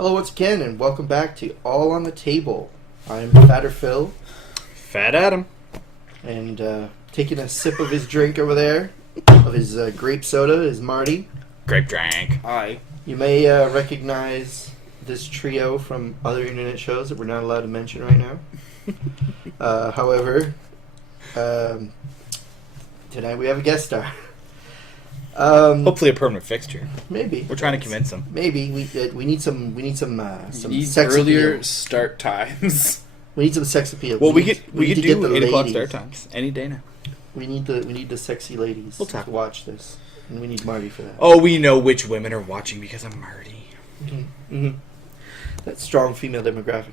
Hello once again, and welcome back to All on the Table. I'm Fatter Phil, Fat Adam, and taking a sip of his drink over there, of his grape soda, is Marty. grape drink. Hi. You may recognize this trio from other internet shows that we're not allowed to mention right now. However, tonight we have a guest star. Hopefully a permanent fixture. Maybe We're trying to convince them. Maybe we need some sex earlier appeal. start times. We need some sex appeal. Well, we need could to do get the 8 o'clock ladies. start times any day now. We need the sexy ladies We'll talk. to watch this, and we need Marty for that. Oh, we know which women are watching because I'm Marty. Mm-hmm. That strong female demographic.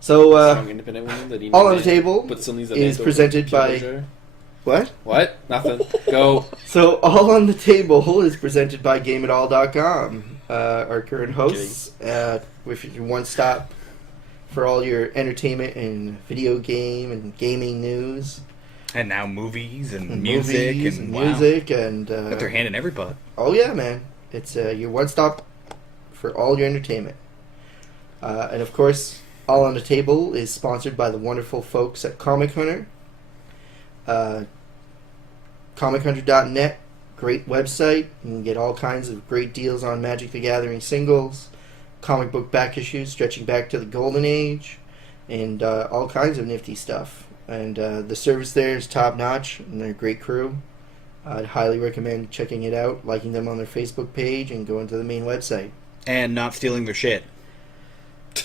So, Strong independent women that All on the Table but still needs a is man to presented kill by- her. what? What? Nothing. Go. So, All on the Table is presented by GameItAll.com. Our current hosts, with your one stop for all your entertainment and video game and gaming news. And now movies and Music music and wow. music and Got their hand in every butt. oh yeah, man! It's your one stop for all your entertainment. And of course, All on the Table is sponsored by the wonderful folks at Comic Hunter. ComicHunter.net, great website. You can get all kinds of great deals on Magic the Gathering singles, comic book back issues stretching back to the Golden Age, and all kinds of nifty stuff. And the service there is top notch, and they're a great crew. I'd highly recommend checking it out, liking them on their Facebook page, and going to the main website. And not stealing their shit.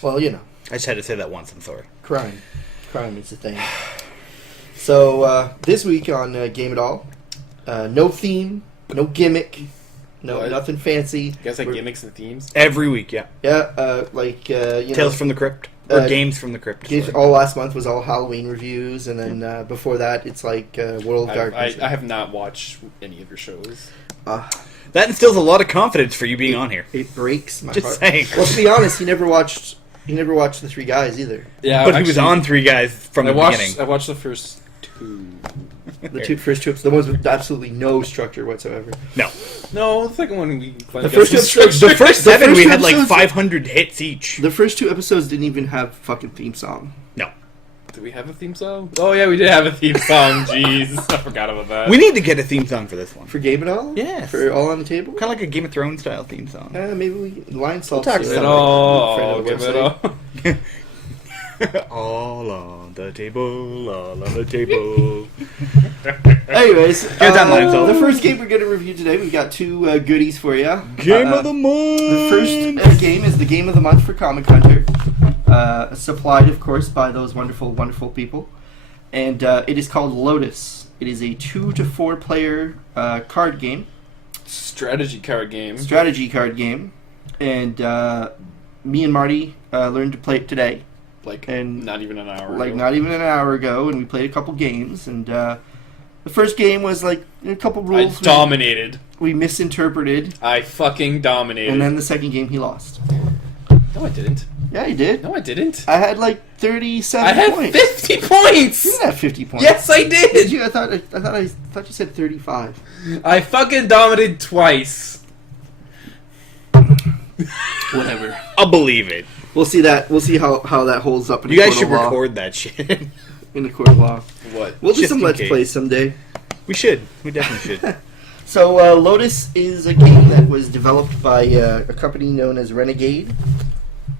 Well, you know, I just had to say that once, I'm sorry. crime is the thing. So this week on Game It All, no theme, no gimmick, What? nothing fancy. You guys like We're- gimmicks and themes? Every week, yeah. Yeah, you Tales know, from the Crypt. Or uh, Games from the Crypt. games- sorry. all last month was all Halloween reviews, and then before that, it's like World of I Darkness. have not watched any of your shows. That instills a lot of confidence for you being on here. It breaks my Just heart. saying. Well, to be honest, he never watched the Three Guys either. Yeah, But he was on Three Guys from the beginning. I watched the first two. The first two episodes, the ones with absolutely no structure whatsoever. No. No, the second one we. The first episode- The first The 7 first we two had like episodes- 500 hits each. The first two episodes didn't even have fucking theme song. No. Do we have a theme song? Oh yeah, we did have a theme song. Jeez, I forgot about that. We need to get a theme song for this one. For Game It All? Yes. For All on the Table? Kind of like a Game of Thrones style theme song. Maybe we Lion Salt. talk is to Give it somebody. all. Give it all. All on the table, all on the table. Anyways, Here's on Lion Salt. the first game we're going to review today, we've got two goodies for you. Game of the month. The first game is the Game of the Month for Comic Hunter. Supplied, of course, by those wonderful, wonderful people. And it is called Lotus. It is a 2 to 4 player card game. Strategy card game. Strategy card game. And me and Marty learned to play it today. And not even an hour. ago. Not even an hour ago, and we played a couple games. And the first game was like a couple I rules dominated. we misinterpreted. I fucking dominated. And then the second game he lost. No, I didn't. Yeah, he did. No, I didn't. I had like 37 I had points. 50 points. You didn't have 50 points. Yes, I Did did. you? I thought you said 35. I fucking dominated twice. Whatever. I'll believe it. We'll see that. We'll see how that holds up in You the guys court should of law. record that shit. In the court of law. What? We'll do Just some in Let's case. Plays someday. We should. We definitely should. So, Lotus is a game that was developed by a company known as Renegade.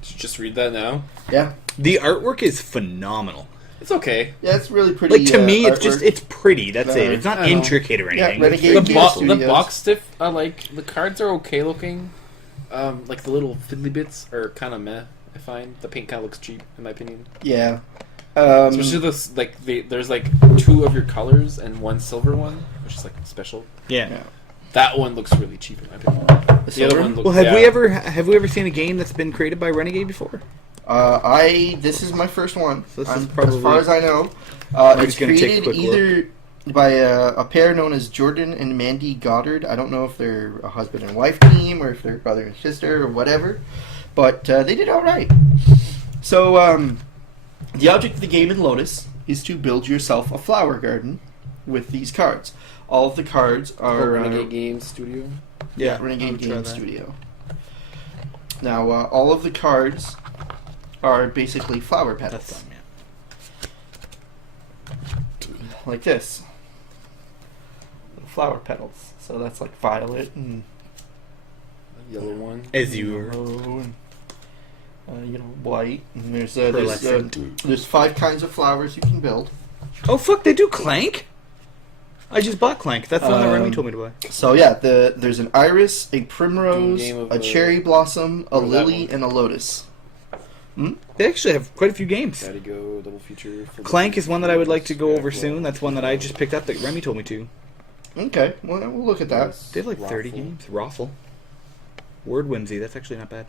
Should just read that now. Yeah. The artwork is phenomenal. It's okay. Yeah, it's really pretty. Like, to me, it's artwork. just, it's pretty. That's it. It's not I know. intricate or Yeah, anything. Renegade The, Game the Studios. box stiff, the cards are okay looking. Like the little fiddly bits are kind of meh. I find the paint kind of looks cheap, in my opinion. Yeah. Especially this, there's like 2 of your colors and 1 silver one, which is like special. Yeah. Yeah. That one looks really cheap, in my opinion. The silver other one? one looks. Well, have yeah. we ever seen a game that's been created by Renegade before? This is my first one. So this is as probably- far as I know. I'm It's just gonna take a created quick either by a pair known as Jordan and Mandy Goddard. I don't know if they're a husband and wife team or if they're brother and sister or whatever, but they did all right. So the object of the game in Lotus is to build yourself a flower garden with these cards. All of the cards are Renegade Games Studio. Renegade I'll try Game that. Studio. Now, all of the cards are basically flower petals. That's dumb, yeah. Like this. Little flower petals. So that's like violet and Yellow one. Azure. yellow and white. And there's Pearlescent. 5 kinds of flowers you can build. Oh, fuck, they do Clank? I just bought Clank. That's the one that Remy told me to buy. So yeah, there's an iris, a primrose, Game of a cherry blossom, a or that lily, one. and a lotus. They actually have quite a few games. Gotta go double feature. Clank is one that I would like to go over soon. That's one that I just picked up that Remy told me to. Okay, well we'll look at that. They have like 30 Raffle. games. Raffle. Word whimsy. That's actually not bad.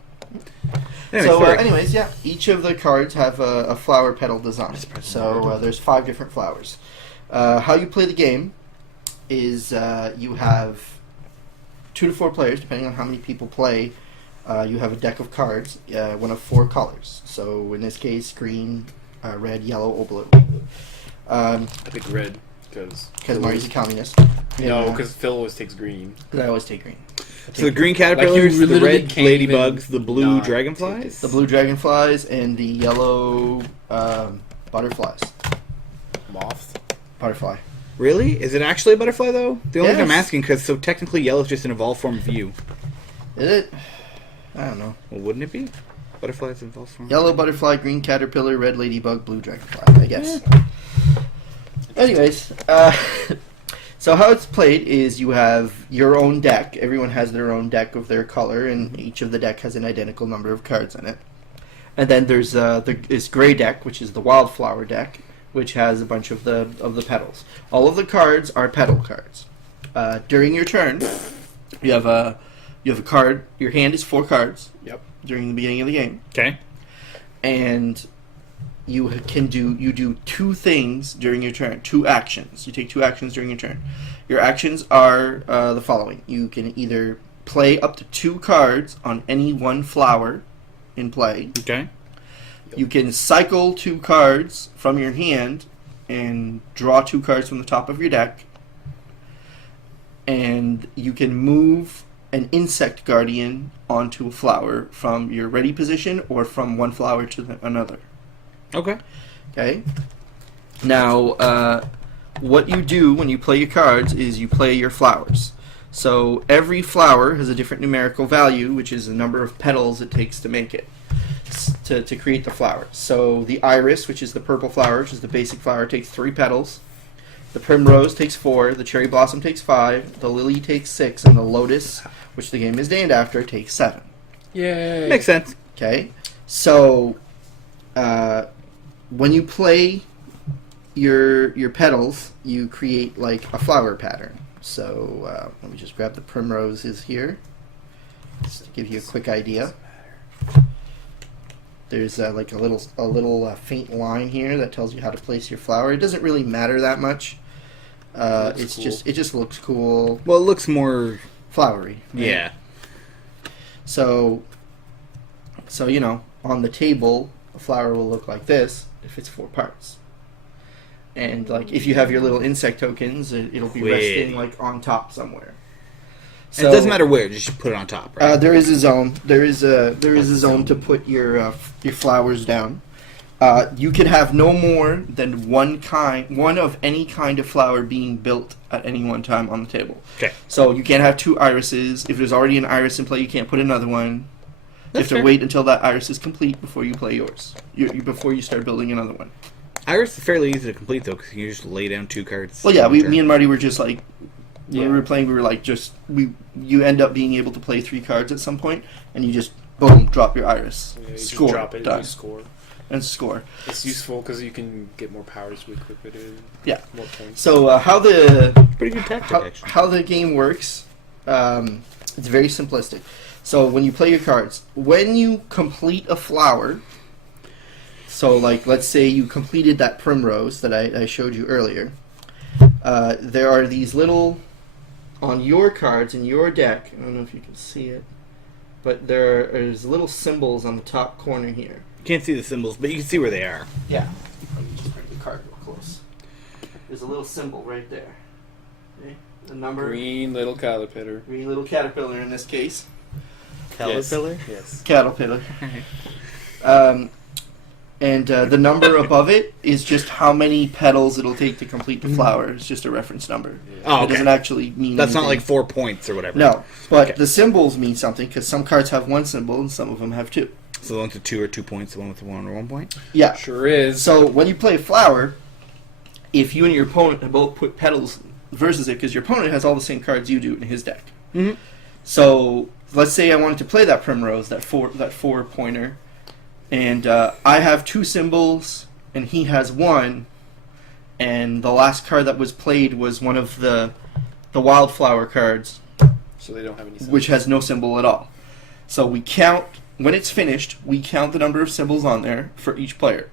Anyway, So, sorry. anyways, yeah, each of the cards have a flower petal design. That's present. So there's 5 different flowers. How you play the game is you have 2 to 4 players, depending on how many people play. You have a deck of cards, one of 4 colors. So in this case, green, red, yellow, or blue. I pick red because Marty's a communist. No, And, because Phil always takes green. I always take green. So the green caterpillars, you the literally red can't even ladybugs, the blue not dragonflies. The blue dragonflies and the yellow butterflies. Moths. Butterfly. Really? Is it actually a butterfly though? The only thing I'm Yes. asking because so technically yellow is just an evolved form of you. Is it? I don't know. Well, wouldn't it be? Butterflies in false form. Yellow butterfly, green caterpillar, red ladybug, blue dragonfly, I guess. Anyways, so how it's played is you have your own deck. Everyone has their own deck of their color, and each of the deck has an identical number of cards in it. And then there's this gray deck, which is the wildflower deck, which has a bunch of the petals. All of the cards are petal cards. During your turn, you have a card. Your hand is 4 cards. Yep. During the beginning of the game. Okay. And you do 2 things during your turn, 2 actions. You take 2 actions during your turn. Your actions are the following: you can either play up to 2 cards on any one flower in play. Okay. You can cycle 2 cards from your hand and draw 2 cards from the top of your deck. And you can move an insect guardian onto a flower from your ready position or from one flower to another. Okay. Okay. Now, what you do when you play your cards is you play your flowers. So every flower has a different numerical value, which is the number of petals it takes to make it, to create the flower. So the iris, which is the purple flower, which is the basic flower, takes 3 petals. The primrose takes 4, the cherry blossom takes 5, the lily takes 6, and the lotus, which the game is named after, takes 7. Yay. Makes sense. Okay? So, when you play your petals, you create like a flower pattern. So, let me just grab the primroses here, just to give you a quick idea. There's like a little faint line here that tells you how to place your flower. It doesn't really matter that much. It's cool. it just looks cool, Well, it looks more. flowery. Right? Yeah. So on the table, a flower will look like this if it's 4 parts. And like if you have your little insect tokens, it'll be Wait. resting like on top somewhere. And it doesn't matter where. Just put it on top, right? There is a zone. There is a zone to put your flowers down. You can have no more than one of any kind of flower being built at any one time on the table. Okay. So you can't have 2 irises. If there's already an iris in play, you can't put another one. That's you have to fair. wait until that iris is complete before you play yours. Before you start building another one. Iris is fairly easy to complete though, because you just lay down 2 cards. Well, yeah, on turn. me and Marty were just like, when Yeah. we were playing, we were like, you end up being able to play 3 cards at some point, and you just boom, drop your iris, Yeah, you just score, drop it done, and you score. and score. It's useful because you can get more powers to equip it in. Yeah. More points. So how the Pretty good tactic, actually. how the game works, it's very simplistic. So when you play your cards, when you complete a flower, so like let's say you completed that primrose that I showed you earlier, there are these little, on your cards in your deck, I don't know if you can see it, but there's little symbols on the top corner here. You can't see the symbols, but you can see where they are. Yeah. Let me just bring the card real close. There's a little symbol right there. Okay? The number. Green little caterpillar. Green little caterpillar in this case. Caterpillar? Yes. Caterpillar. And the number above it is just how many petals it'll take to complete the flower. It's just a reference number. Oh, It okay. doesn't actually mean That's not anything. like 4 points or whatever. No, but Okay. the symbols mean something because some cards have one symbol and some of them have two. So the ones with 2 are 2 points, the one with 1 are 1 point? Yeah. Sure is. So when you play a flower, if you and your opponent have both put petals versus it, because your opponent has all the same cards you do in his deck. Mm-hmm. So let's say I wanted to play that Primrose, that four pointer, and I have two symbols and he has one, and the last card that was played was one of the wildflower cards, So they don't have any symbols. which has no symbol at all. So we count, when it's finished, we count the number of symbols on there for each player.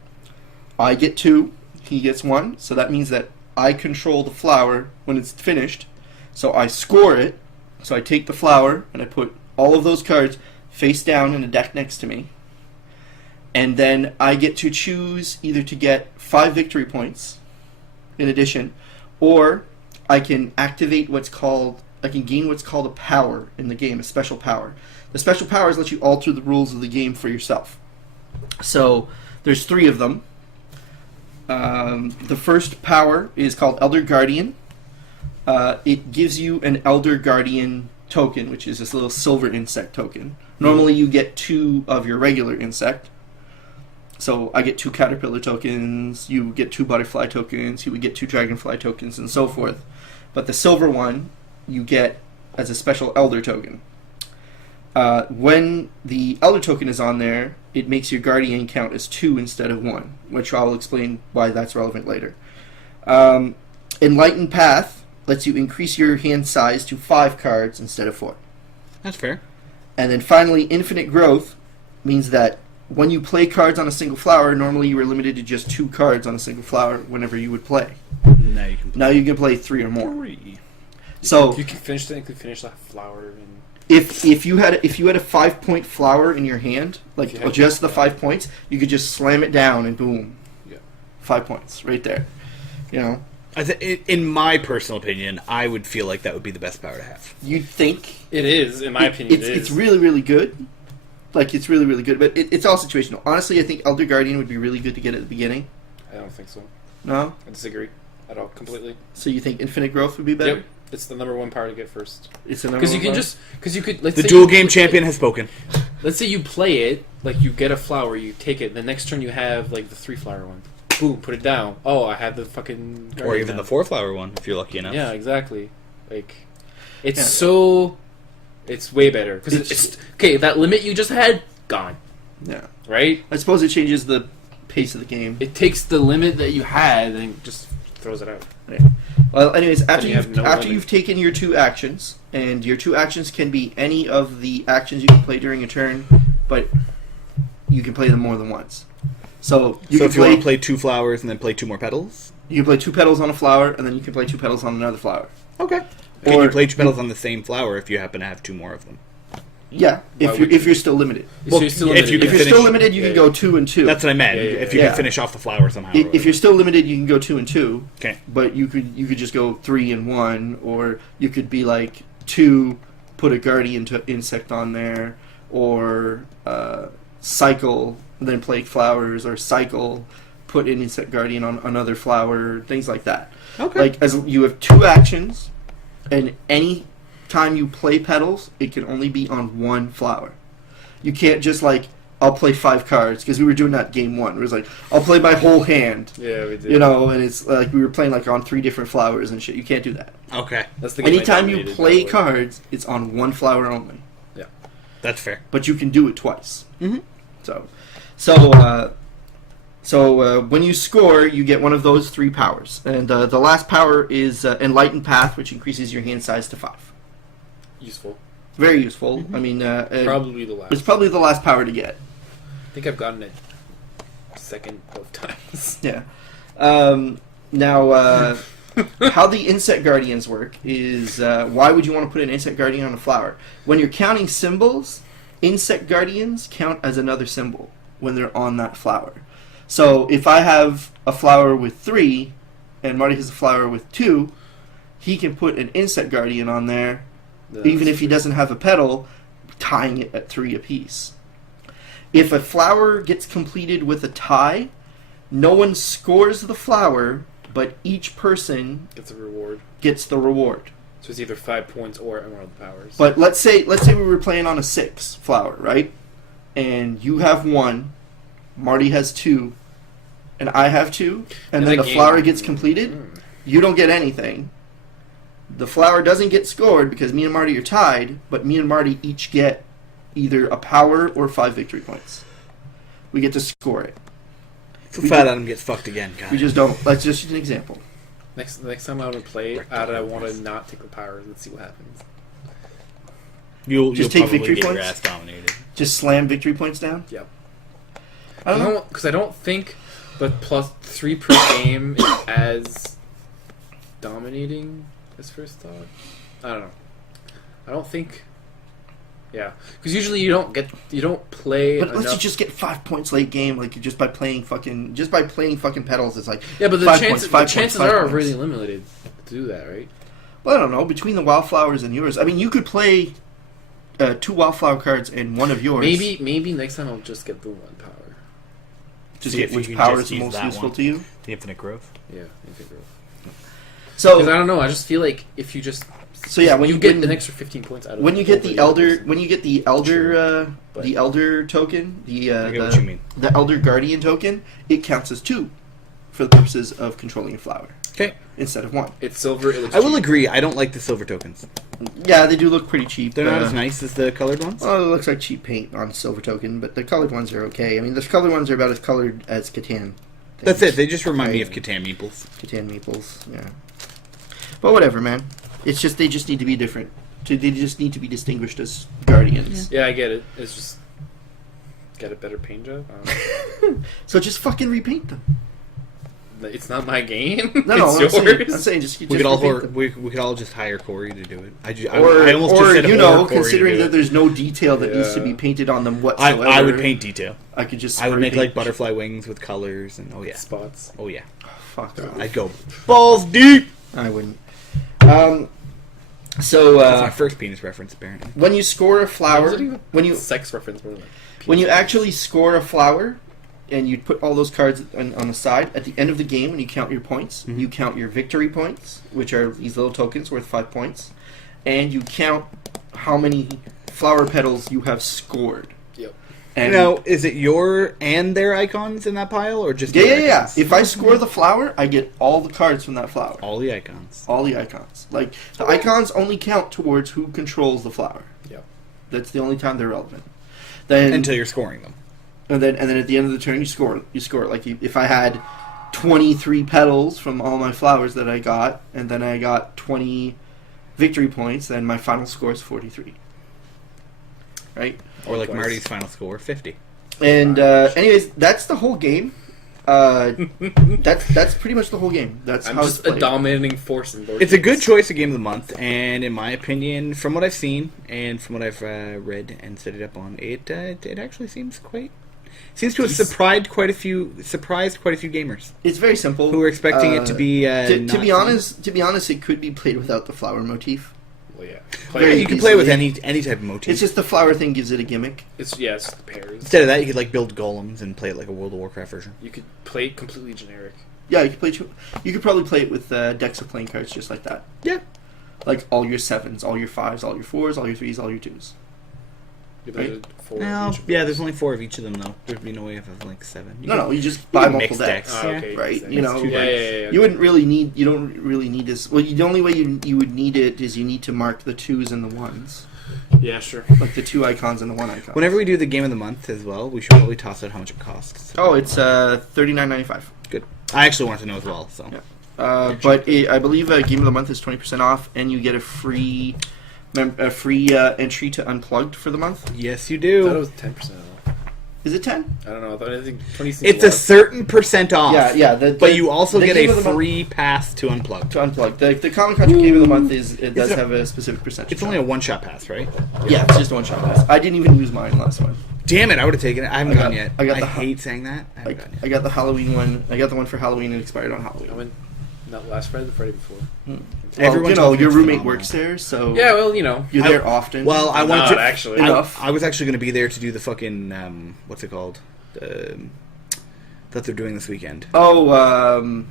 I get 2, he gets 1, so that means that I control the flower when it's finished. So I score it, so I take the flower and I put all of those cards face down in a deck next to me. And then I get to choose either to get 5 victory points in addition, or I can activate I can gain what's called a power in the game, a special power. The special powers let you alter the rules of the game for yourself. So there's 3 of them. The first power is called Elder Guardian. It gives you an Elder Guardian token, which is this little silver insect token. Normally you get 2 of your regular insect. So I get 2 caterpillar tokens, you get 2 butterfly tokens, you would get 2 dragonfly tokens, and so forth. But the silver one you get as a special elder token. When the elder token is on there, it makes your guardian count as 2 instead of 1, which I'll explain why that's relevant later. Enlightened Path lets you increase your hand size to 5 cards instead of 4. That's fair. And then finally, Infinite Growth means that when you play cards on a single flower, normally you were limited to just 2 cards on a single flower whenever you would play. Now you can play Now you can play 3 or more. 3. So You can finish that flower and if you had a 5-point flower in your hand, like If you had- just the 5 points, you could just slam it down and boom, Yeah. 5 points right there. You know, In my personal opinion, I would feel like that would be the best power to have. you'd think it is, in my opinion, it's really really good. Like it's really really good, but it's all situational. Honestly, I think Elder Guardian would be really good to get at the beginning. I don't think so. No, I disagree at all, completely. so you think Infinite Growth would be better? Yep. It's the number 1 power to get first. It's a number Because you one can power? let's The say dual you- game champion has spoken. Let's say you play it, like you get a flower, you take it, the next turn you have like the 3 flower one. Boom, put it down. Oh, I have the fucking Or guardian even now. the 4-flower one, if you're lucky enough. Yeah, exactly. Like, it's Yeah. so... It's way better. Because It's- it's... Okay, that limit you just had, gone. Yeah, Right? I suppose it changes the pace of the game. It takes the limit that you had and just throws it out. Well, anyways, after you have no limit. you've taken your 2 actions, and your 2 actions can be any of the actions you can play during a turn, but you can play them more than once. So you can if you want to play 2 flowers and then play 2 more petals? you can play 2 petals on a flower, and then you can play 2 petals on another flower. Okay. Can Or- you play 2 petals on the same flower if you happen to have 2 more of them? Yeah, Why if would you're still limited. So you're still if limited, you If can you're finish, still limited, you Yeah, can go 2 and 2. That's what I meant. Yeah, yeah, If you yeah. can finish off the flower somehow. or If whatever. you're still limited, you can go 2 and 2. Okay. But you could just go 3 and 1, or you could be like 2, put a guardian insect on there, or cycle, then play flowers, or cycle, put an insect guardian on another flower, things like that. Okay. Like as you have 2 actions, and any time you play petals, it can only be on 1 flower. You can't just like I'll play 5 cards, because we were doing that game 1. It was like I'll play my whole hand. Yeah, we did. You know, and it's like we were playing like on 3 different flowers and shit. You can't do that. Okay. That's the game I Anytime you dominated play that way. cards, it's on 1 flower only. That's fair. But you can do it twice. Mhm. So when you score, you get one of those 3 powers, and the last power is Enlightened Path, which increases your hand size to 5. Useful. Very useful. I mean, Probably the last. it's probably the last power to get. I think I've gotten it second both times. Yeah. Now, how the insect guardians work is why would you want to put an insect guardian on a flower? When you're counting symbols, insect guardians count as another symbol when they're on that flower. So if I have a flower with 3 and Marty has a flower with 2, he can put an insect guardian on there, even if he doesn't have a petal, tying it at 3 apiece. If a flower gets completed with a tie, no one scores the flower, but each person Gets a reward. gets the reward. So it's either 5 points or Emerald Powers. But let's say we were playing on a 6 flower, right? And you have 1, Marty has 2, and I have 2, and then the flower gets completed. You don't get anything. The flower doesn't get scored because me and Marty are tied, but me and Marty each get either a power or 5 victory points. We get to score it. So Fat Adam gets fucked again, guys. We just don't. Let's just use an example. Next time I want to play, I want to not take the powers and see what happens. You'll take probably victory get points? your ass dominated. Just slam victory points down? Yep. I don't know. Because I don't think the +3 per game is as dominating as first thought. I don't know. I don't think. Yeah, because usually you don't play. But let's enough. just get 5 points late game, like just by playing fucking petals. It's like Yeah, but the 5 chances points, 5 are points. really limited to do that, right? Well, I don't know. Between the wildflowers and yours, I mean, you could play 2 wildflower cards and 1 of yours. Maybe next time I'll just get the 1 power. Just See get if which you can power just is use most that useful one. to you. The infinite growth. Yeah, integral. So Because I don't know. I just feel like if you just yeah, when you get an extra 15 points out of when you get the over elder person. when you get the elder But- the elder token, I get what you mean. the elder guardian token, it counts as 2 for the purposes of controlling a flower Okay. instead of 1. It's silver. It looks I will cheap. agree. I don't like the silver tokens. Yeah, they do look pretty cheap. They're not as nice as the colored ones. Well, it looks like cheap paint on silver token, but the colored ones are okay. I mean, the colored ones are about as colored as Catan. That's it. They just remind me of Catan meeples. Catan meeples, yeah. But whatever, man. It's just they just need to be different. They just need to be distinguished as guardians. Yeah, I get it. It's just get a better paint job. I don't know. So just fucking repaint them. It's not my game. No, It's I'm yours. saying just We could all repaint them. we could all just hire Corey to do it. Or, I almost just said you hire know, Corey to considering do that it. there's no detail that needs to Yeah. be painted on them whatsoever. I would paint detail. I could just. I would make spray like paint. butterfly wings with colors and Spots. oh yeah. Fuck off. I'd go balls deep. I wouldn't. That's my So first penis reference, apparently. when you score a flower, Is it even when you sex reference more like when you actually score a flower, and you put all those cards on the side at the end of the game, when you count your points, Mhm. you count your victory points, which are these little tokens worth 5 points, and you count how many flower petals you have scored. Yep. And Now, is it your and their icons in that pile, or just yeah, your yeah, yeah. icons? If I score the flower, I get all the cards from that flower. All the icons. All the icons. Like, the icons only count towards who controls the flower. Yep. That's the only time they're relevant. Then Until you're scoring them. and then at the end of the turn, you score. You score. Like, if I had 23 petals from all my flowers that I got, and then I got 20 victory points, then my final score is 43. Right? Or like Twice. Marty's final score, 50. And anyways, that's the whole game. That's pretty much the whole game. That's I'm how just it's a played. dominating force in board It's a good games. choice of game of the month, and in my opinion, from what I've seen and from what I've read and set it up on, it actually seems to have surprised quite a few gamers It's very simple. who were expecting it to be. To not be fun. honest, it could be played without the flower motif. Well, yeah. Yeah, you can play with easily. any type of motif. It's just the flower thing gives it a gimmick. It's the pairs. Instead of that, you could like build golems and play it like a World of Warcraft version. You could play it completely generic. Yeah, you could play. You could probably play it with decks of playing cards just like that. Yeah. Like all your 7s, all your 5s, all your 4s, all your 3s, all your 2s. You Right. play four Well, each of yeah, those. there's only 4 of each of them though. There'd be no way of having like 7. No, you just you buy can multiple mix decks. decks. Ah, Yeah. okay. Right, Makes you sense. know, Yeah, like, yeah. You wouldn't really need. You don't really need this. Well, the only way you would need it is you need to mark the 2s and the 1s, Yeah, sure. like the 2 icons and the 1 icon. Whenever we do the game of the month as well, we should probably toss out how much it costs. Oh, it's $39.95. Good. I actually want to know as well. So Yeah. But I believe Game of the Month is 20% off, and you get a free entry to Unplugged for the month. yes, you I thought it do. was 10% off. Is it 10? I don't know. I think 20 seems It's a low. certain percent off. Yeah. But you also the get Game a of the Month- free pass to unplug. to Unplugged. The Comic Country Game of the Month does it a- have a specific percentage. It's only a one-shot pass, right? Yeah, it's just a one-shot pass. I didn't even use mine last one. Damn it! I would have taken it. I haven't I got- gone yet. I got I the- hate saying that. I haven't Like, gone yet. I got the Halloween one. I got the one for Halloween and it expired on Halloween. Not last Friday, the Friday before. Well, Everyone you tells know, me your it's roommate phenomenal. works there, so Yeah, well, you know. you're there often. Well, I want Not to actually. Enough. I was actually going to be there to do the fucking what's it called? That they're doing this weekend. Oh,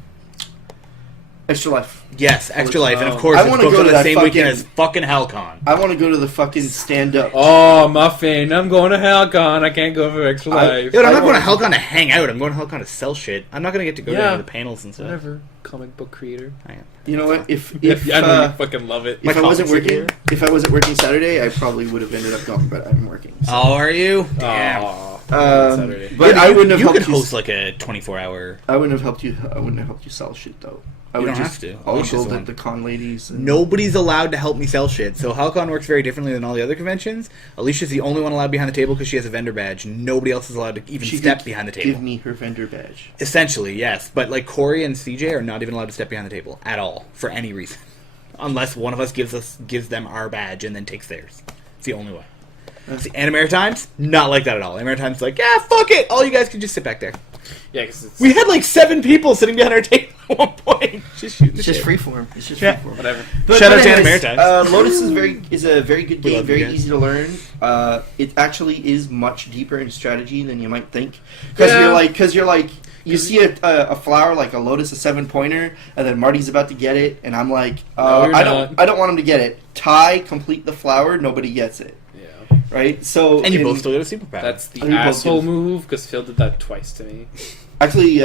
Extra Life. Yes, Extra Life, and of course I it's wanna booked go on to the that same fucking- weekend as fucking HellCon. I want to go to the fucking stand-up. Oh, Muffin, I'm going to HellCon. I can't go for Extra Life. Dude, I'm not I going to want- HellCon to hang out. I'm going to HellCon to sell shit. I'm not going to get to go to Yeah. any of the panels and stuff. Whatever, comic book creator. I am. You know what? If I know you fucking love it. My if I wasn't comics are working, here. if I wasn't working Saturday, I probably would have ended up going. But I'm working. So. Oh, are you? Damn. Aw, Saturday. Saturday. But Yeah, I wouldn't have you helped could you. host like a 24-hour. I wouldn't have helped you. I wouldn't have helped you sell shit though. I You would don't just have to. all Alicia's go the to one. the con ladies. And Nobody's allowed to help me sell shit. So HellCon works very differently than all the other conventions. Alicia's the only one allowed behind the table because she has a vendor badge. Nobody else is allowed to even she step could behind the table. Give me her vendor badge. Essentially, yes. But like Corey and CJ are not even allowed to step behind the table at all for any reason, unless one of us gives them our badge and then takes theirs. It's the only way. See, Maritimes, not like that at all. Maritimes like, yeah, fuck it. All you guys can just sit back there. Yeah, because it's We had like 7 people sitting behind our table at one point, just shooting. It's just freeform. It's just Yeah. freeform. whatever. But Shout out to anyways, Maritimes. Lotus is a very good We game, love you very guys. easy to learn. It actually is much deeper in strategy than you might think. Because Yeah. you're like you see a flower like a Lotus, a 7-pointer, and then Marty's about to get it, and I'm like, No, you're I not. don't want him to get it. Tie, complete the flower, nobody gets it, Yeah, right? So And you in- both still get a superpower. that's the I mean, both asshole do. move. Because Phil did that twice to me. Actually,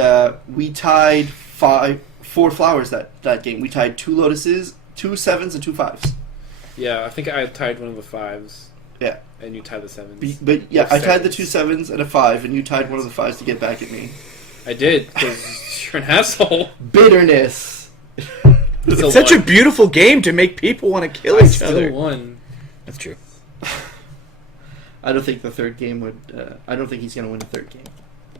we tied 4 flowers that game. We tied 2 Lotuses, 2 7s, and 2 5s. Yeah, I think I tied one of the 5s. Yeah. And you tied the 7s. But yeah, I tied the 2 Seconds. 7s and a 5, and you tied one of the 5s to get back at me. I did, because you're an asshole. Bitterness. Still It's such won. a beautiful game to make people want to kill I each still other. won. That's true. I don't think the third game would. I don't think he's going to win the third game.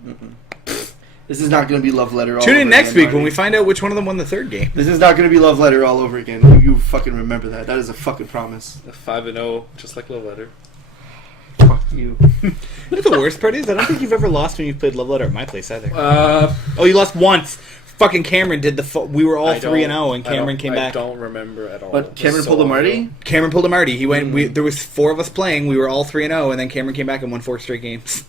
Mm-mm. This is not going to be love letter all Tune over in next again, week Marty. when we find out which one of them won the third game. This is not going to be love letter all over again. You fucking remember that. That is a fucking promise. A 5-0, just like Love Letter. Fuck you. Look at the worst part is I don't think you've ever lost when you played Love Letter at my place either. Uh, Oh, you lost once. Fucking Cameron did the. We were all I don't- 3-0, and Cameron came I back. don't remember at all. But It Cameron was so pulled a long ago. Marty? Cameron pulled a Marty. He went. There was 4 of us playing. We were all 3-0, and then Cameron came back and won 4 straight games.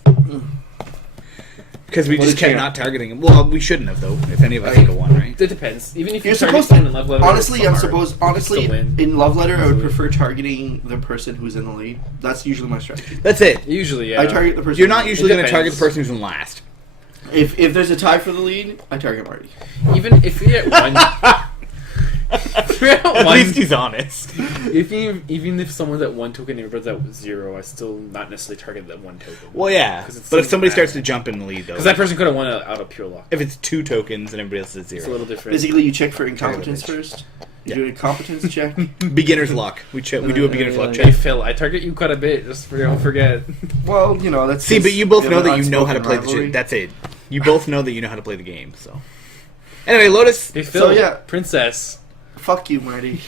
Because we What just a kept champ. not targeting him. Well, we shouldn't have though. If any of us would have won, right? It depends. Even if You're you target supposed to. someone in Love Letter, Honestly, it's I'm hard. supposed. You can Honestly, still win. in love letter, I would Easily. prefer targeting the person who's in the lead. That's usually my strategy. That's it. Usually, yeah. I target the person. You're not usually It going to target depends. the person who's in last. If there's a tie for the lead, I target Marty. Even if you get one, if you're at At one- least he's honest. even if someone's at 1 token and everybody's at 0, I still not necessarily target that 1 token. Well, yeah. 'Cause it's But if so somebody bad. starts to jump in the lead, though, Because that person could have won out of pure luck. if it's 2 tokens and everybody else is It's a 0, little different. Basically, you check for Target incompetence bitch. first. You Yeah. do a competence check. beginner's luck. We do a beginner's luck Hey check. Phil, I target you quite a bit. Just don't forget. Well, you know that's. See, but you both know that you know how to play the rivalry. shit. That's it. You both know that you know how to play the game. So, anyway, Lotus. Hey Phil, So, yeah. princess. Fuck you, Marty.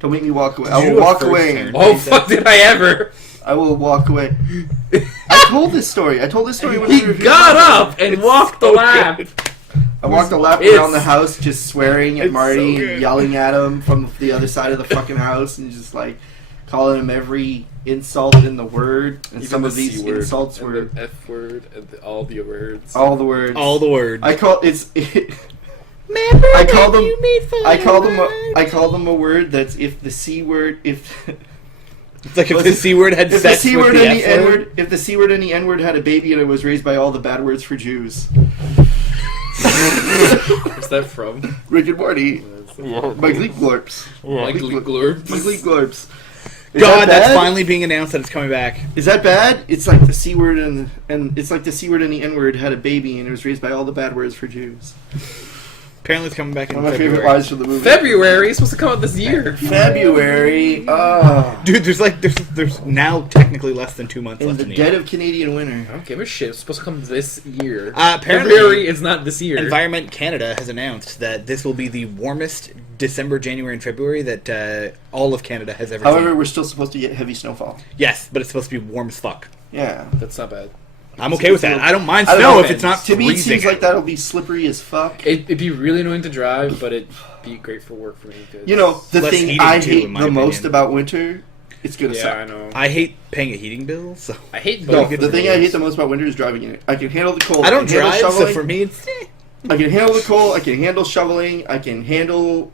Don't make me walk away. Did I you will do a walk first away. turn? Oh fuck! Did I ever? I will walk away. I told this story. I told this story when He we reviewed got it. up and walked the so lap. good. I walked a lap It's- around the house, just swearing at It's Marty, so good. yelling at him from the other side of the fucking house, and just like calling him every insult in the word. And Even some the of these C word, insults and were the F word and all the words. all the words. All the words. I call it's. Remember I call when them- you made fun I call of them. mine? I call them a word that's if the C word if. It's like if the C word had If the sex C with word the and the F N word. word, if the C word and the N word had a baby and it was raised by all the bad words for Jews, Where's that from? Rick and Morty, my Gleek glorps, Like Gleek Glurp. my Gleek glorps. Is God, that that's bad? finally being announced that it's coming back. Is that bad? It's like the C word and it's like the C word and the N word had a baby and it was raised by all the bad words for Jews. Apparently, it's coming back in One of my favorite February. lines from the movie. February. It's supposed to come out this year. February. Oh. Dude, there's now technically less than 2 months In left the in the dead year. of Canadian winter. I don't give a shit. It's supposed to come this year. Apparently, February is not this year. Environment Canada has announced that this will be the warmest December, January, and February that all of Canada has ever However, seen. we're still supposed to get heavy snowfall. Yes, but it's supposed to be warm as fuck. Yeah. That's not bad. I'm okay with that. I don't mind I don't snow know, if it's not To me, it freezing seems like out. that'll be slippery as fuck. It'd be really annoying to drive, but it'd be great for work for me. Cause You know, the Less thing heating, I too, hate in the my most opinion. about winter, it's gonna yeah, suck. I know. I hate paying a heating bill, so I hate No, both. the thing I hate the most about winter is driving in it. I can handle the cold. I don't can handle drive, so shoveling. for me it's... I can handle the cold. I can handle shoveling. I can handle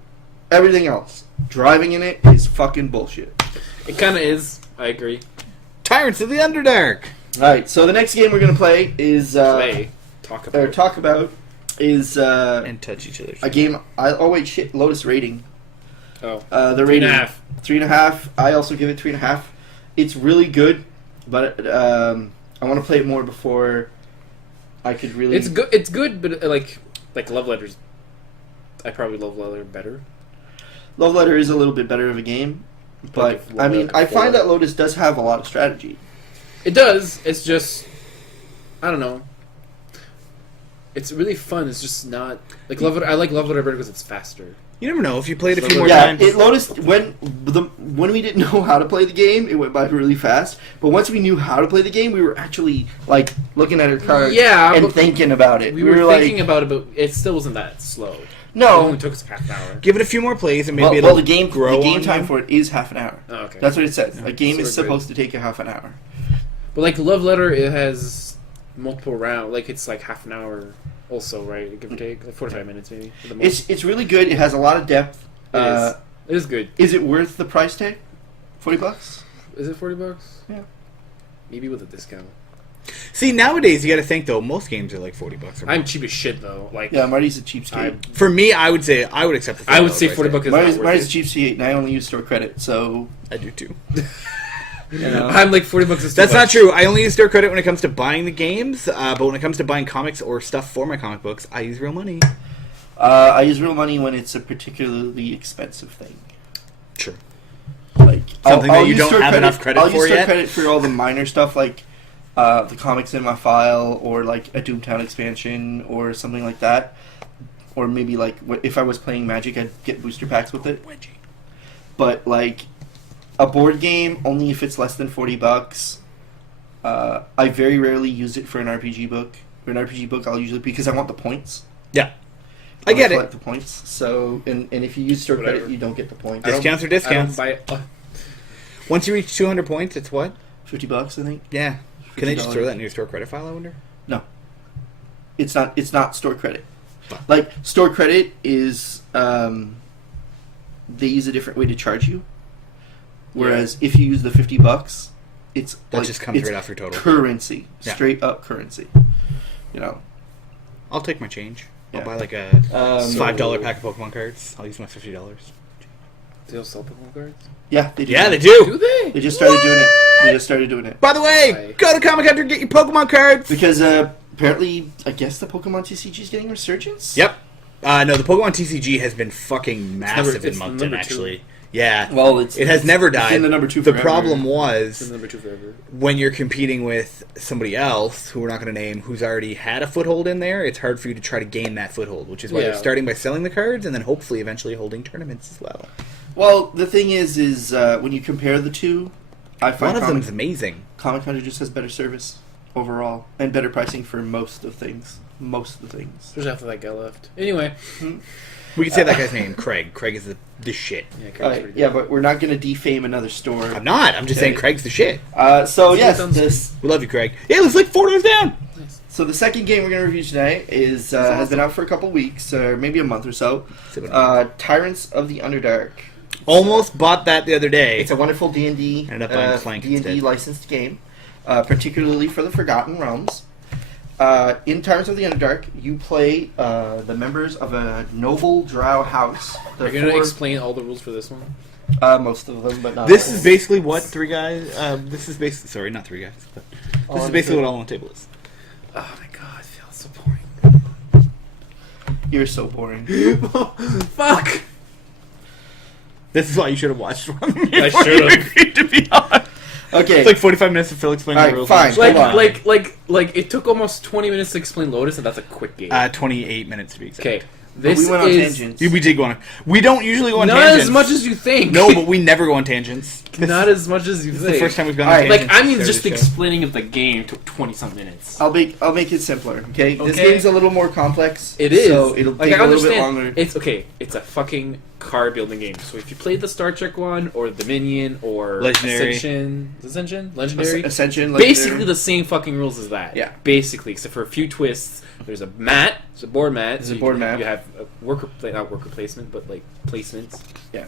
everything else. Driving in it is fucking bullshit. It kind of is. I agree. Tyrants of the Underdark. All right, so the next game we're gonna play is Talk or about. talk about is And touch each other. a game. Oh wait, shit. Lotus rating. Oh, The 3.5. rating 3.5. I also give it 3.5. It's really good, but I want to play it more before I could really. It's good. It's good, but like Love Letters. I probably Love Letter better. Love Letter is a little bit better of a game, but Like, I mean, I find four. that Lotus does have a lot of strategy. It does. It's just, I don't know. It's really fun. It's just not like Love Letter. I like Love Letter better because it's faster. You never know if you played a few So more Yeah, times. Lotus when we didn't know how to play the game, it went by really fast. But once we knew how to play the game, we were actually like looking at our cards Yeah, and but thinking about it. We were like, thinking about it, but it still wasn't that slow. It no. only took us half an hour. Give it a few more plays and maybe Well, it'll the game grow the game on time you. for it is half an hour. Oh, okay. That's what it says. Yeah. A game So is we're good. supposed to take a half an hour. But like Love Letter, it has multiple rounds. Like it's like half an hour, also, right? Give or take, like 45 minutes maybe. For the most. It's really good. It has a lot of depth. It is good. Is it worth the price tag? $40? Is it $40? Yeah. Maybe with a discount. See, nowadays you got to think though. Most games are like $40 or more. I'm cheap as shit though. Like Yeah, Marty's a cheapskate. I, For me, I would say I would accept. The I would say $40 $40 price is Marty's, not Marty's worth a cheapskate, and I only use store credit, so tag. I do too. you know. I'm like $40 is too That's not much. true. I only use store credit when it comes to buying the games, but when it comes to buying comics or stuff for my comic books, I use real money. I use real money when it's a particularly expensive thing. Sure. Like Something that you use don't store have enough credit I'll for use store yet? credit for all the minor stuff, like the comics in my file, or like a Doomtown expansion, or something like that. Or maybe like if I was playing Magic, I'd get booster packs with it. But like a board game, only if it's less than $40. I very rarely use it for an RPG book. For an RPG book, I'll usually because I want the points. Yeah. I wanna get it. collect the points. So and if you use store Whatever. credit, you don't get the points. Discounts are I don't discounts. buy. Once you reach 200 points, it's what? $50, I think. Yeah. Can they just $50. throw that in your store credit file? I wonder. It's not store credit. Fuck. Like store credit is they use a different way to charge you. Whereas if you use the $50, it's That like, just comes it's right off your total. currency, Yeah. straight up currency. You know. I'll take my change. I'll Yeah. buy like a So- $5 pack of Pokemon cards. I'll use my $50. They don't sell Pokemon cards. Yeah, they do. Yeah, they Do do. they? They just started doing it. They just started doing it By the way, Right. go to Comic Hunter and get your Pokemon cards. because apparently, I guess the Pokemon TCG is getting resurgence. Yep. No, the Pokemon TCG has been fucking massive in it's Moncton, number 2. actually. Yeah. Well, It has never It's died. in the number 2 The forever. problem It's was the number 2 forever. when you're competing with somebody else who we're not going to name who's already had a foothold in there, it's hard for you to try to gain that foothold, which is why they're Yeah. starting by selling the cards and then hopefully eventually holding tournaments as well. Well, the thing is when you compare the two, I find One of them's amazing. Comic Hunter just has better service overall and better pricing for most of things. Most of the things. There's after that guy left. Anyway. We can say that guy's name, Craig. Craig is the shit. Yeah, Craig's Alright, pretty yeah, good. but we're not going to defame another store. I'm not. I'm just saying Okay. Craig's the shit. So See yes, what's on this. We love you, Craig. Yeah, it's like $4 down. Nice. So the second game we're going to review today is has been out for a couple weeks, or maybe a month or so. Tyrants of the Underdark. Almost bought that the other day. It's a wonderful D&D Ended up buying Clank D&D instead. licensed game, particularly for the Forgotten Realms. In Tyrants of the Underdark, you play the members of a noble drow house. Are you going to explain all the rules for this one? Most of them, but not This all. is basically what Three Guys. This is basically. Sorry, not Three Guys. But All this is on basically the- what All on the Table is. Oh my god, it feels so boring. You're so boring. Fuck! This is why you should have watched one. I before you should've. agreed to be on. Okay. It's like 45 minutes of Phil explaining Alright, the rules. fine. Like, Hold on. like it took almost 20 minutes to explain Lotus, and that's a quick game. 28 minutes to be exact. Okay, This we went on is tangents. We did go on. We don't usually go on not tangents. as much as you think. No, but we never go on tangents. not as much as you This is think. the first time we've gone All on right. tangents. Like, I mean, to just start the the show. explaining of the game took 20-some minutes. I'll make it simpler. Okay, this Okay. game's a little more complex. It is. So it'll Like, take I a little bit understand. longer. It's okay. It's a fucking card building game. So if you played the Star Trek one or Dominion or Legendary. Ascension, Legendary, Ascension. basically the same fucking rules as that. Yeah. Basically, except for a few twists. There's a mat. There's a board mat. There's a you board can- mat. You have a not worker placement, but like placements. Yeah.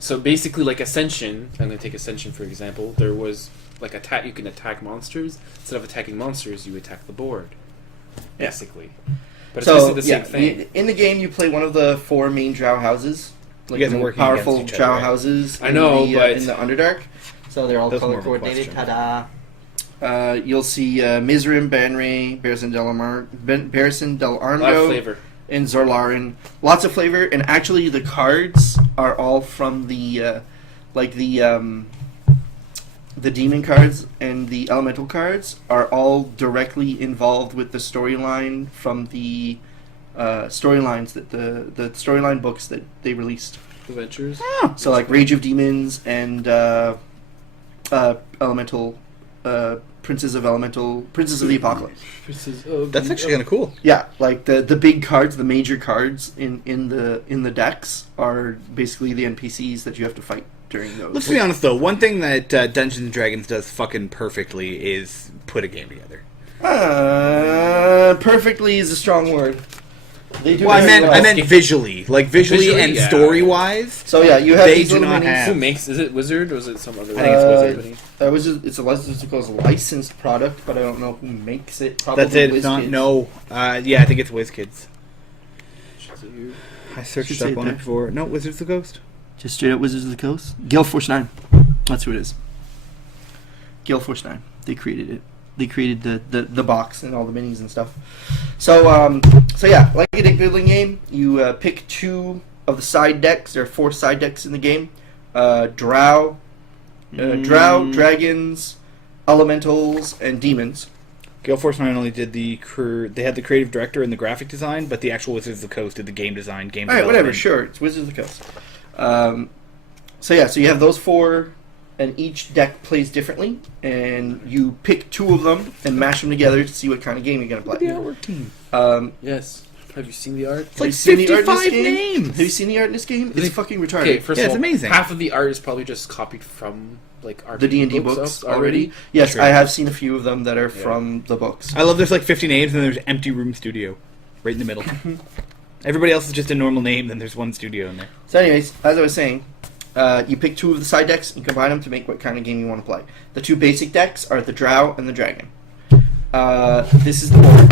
So basically, like Ascension, I'm going to take Ascension for example. There was like attack. You can attack monsters. Instead of attacking monsters, you attack the board. Yeah. Basically, but it's So basically the yeah, same thing. in the game you play one of the 4 main drow houses, like You guys the are more working powerful against each other, drow right? houses. I know, in the, but- in the Underdark, so they're all That's color more of a coordinated. question. Ta-da! You'll see Mizrim, Banray, Barrison del A lot of Armdo, flavor. and Zorlarin. Lots of flavor, and actually the cards are all from the the demon cards and the elemental cards are all directly involved with the storyline from the storylines that the storyline books that they released. Adventures. So like Rage of Demons and Elemental Princes of the Apocalypse. That's actually kind of cool. Yeah, like the big cards, the major cards in the decks are basically the NPCs that you have to fight during those. Let's be honest, though. One thing that Dungeons and Dragons does fucking perfectly is put a game together. Perfectly is a strong word. They do. Well, I very meant well. visually, like visually Visually, and yeah. story wise. So yeah, you have They these do little not minis. have- Who makes? Is it Wizard or is it some other? I think it's Wizard. company? It's a licensed product, but I don't know who makes it. Probably That's it. It's not WizKids. no. Yeah, I think it's WizKids. I Should searched say up on that. it before. No, Wizards of the Coast. Just straight up Wizards of the Coast. Gale Force 9. That's who it is. Gale Force 9. They created it. They created the box and all the minis and stuff. So yeah, like a deck building game, you pick 2 of the side decks. There are 4 side decks in the game. Drow, dragons, elementals, and demons. Gale Force 9 only did they had the creative director and the graphic design, but the actual Wizards of the Coast did the game design, game All right, whatever, development. sure. It's Wizards of the Coast. So yeah, so you have those 4, and each deck plays differently, and you pick 2 of them and mash them together to see what kind of game you're going to Look at the play. artwork team. Yes. Have you seen the art? It's like Have you seen the art in this 55 game? names. Have you seen the art in this game? It's fucking retarded. Okay, first Yeah, of it's all, amazing. half of the art is probably just copied from like The D&D books books up already. Yes, True. I have seen a few of them that are from the books. I love there's like 50 names and there's Empty Room Studio right in the middle. Everybody else is just a normal name, then there's one studio in there. So anyways, as I was saying, you pick 2 of the side decks and combine them to make what kind of game you want to play. The 2 basic decks are the Drow and the Dragon. This is the board.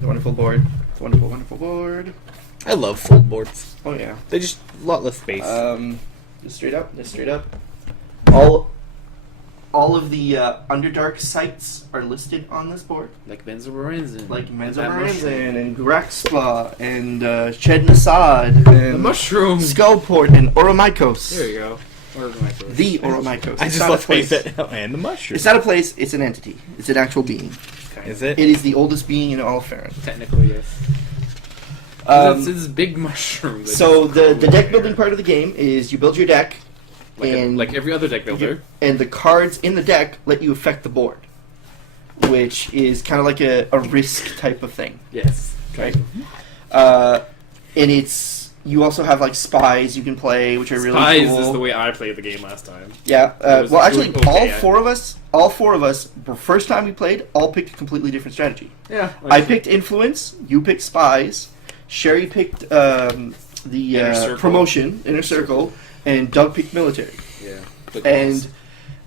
The wonderful board. The wonderful, wonderful board. I love fold boards. Oh yeah. They just a lot less space. Just straight up. Just straight up. All of the Underdark sites are listed on this board, like Menzo Lorenzen. like That mushroom. Menzoberranzan and Graxpa and Shed Nasad and The mushroom. Skullport and Oromykos. There you go. Or The Oromykos. I It's just not a love how you place. said and the mushroom. It's not a place. It's an entity. It's an actual being. Is it? It is the oldest being in all of Farron. Technically, yes. Um, It's this big mushroom. that So just the grows deck there. building part of the game is you build your deck, like, and like every other deck builder. and the cards in the deck let you affect the board, which is kind of like a risk type of thing, Yes. right? And it's you also have like spies you can play, which are really Spies cool. is the way I played the game last time. Yeah. It was- Well, it actually, was okay, all four of us, the first time we played, all picked a completely different strategy. Yeah. I picked influence. You picked spies. Sherry picked Inner the circle. promotion, inner circle, and Doug picked military. Yeah.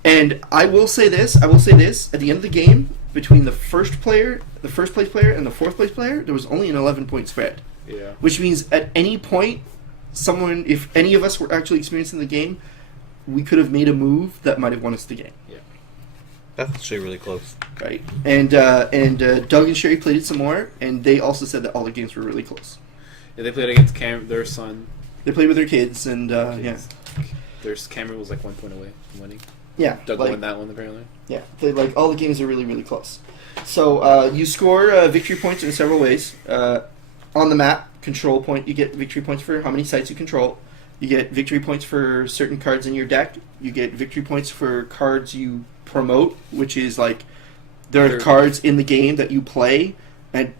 And I will say this. At the end of the game, between the first place player, and the 4th place player, there was only an 11-point spread. Yeah. Which means at any point, if any of us were actually experiencing the game, we could have made a move that might have won us the game. That's actually really close. Right. And Doug and Sherry played it some more, and they also said that all the games were really close. Yeah, they played against their son. They played with their kids, and yeah. Their Cameron was like 1 point away from winning. Yeah. Doug like, won that one apparently. Yeah. All the games are really, really close. So you score victory points in several ways. on the map, control point, you get victory points for how many sites you control. You get victory points for certain cards in your deck. You get victory points for cards you promote, which is like there are cards in the game that you play, and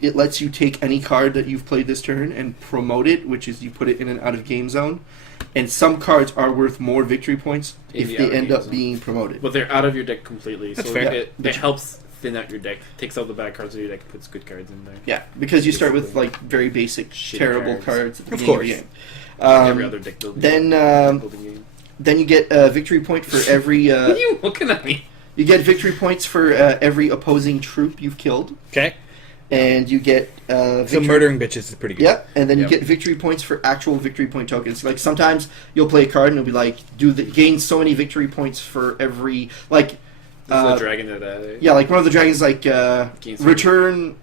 it lets you take any card that you've played this turn and promote it, which is you put it in an out-of-game zone. And some cards are worth more victory points if they end up being promoted. But they're out of your deck completely, That's so fair. it helps thin out your deck, takes out the bad cards of your deck, and puts good cards in there. Yeah, because you start with like very basic, Shitty terrible cards. cards at the Of beginning course. the game. Every other deck building. Building game. Then you get a victory point for every. What are you looking at me? You get victory points for every opposing troop you've killed, Okay. and you get So victory. murdering bitches is pretty good. Yeah, and then Yep. you get victory points for actual victory point tokens. Like sometimes you'll play a card and it'll be like, gain so many victory points for every like. This is a dragon that Yeah, like one of the dragons, like Gains return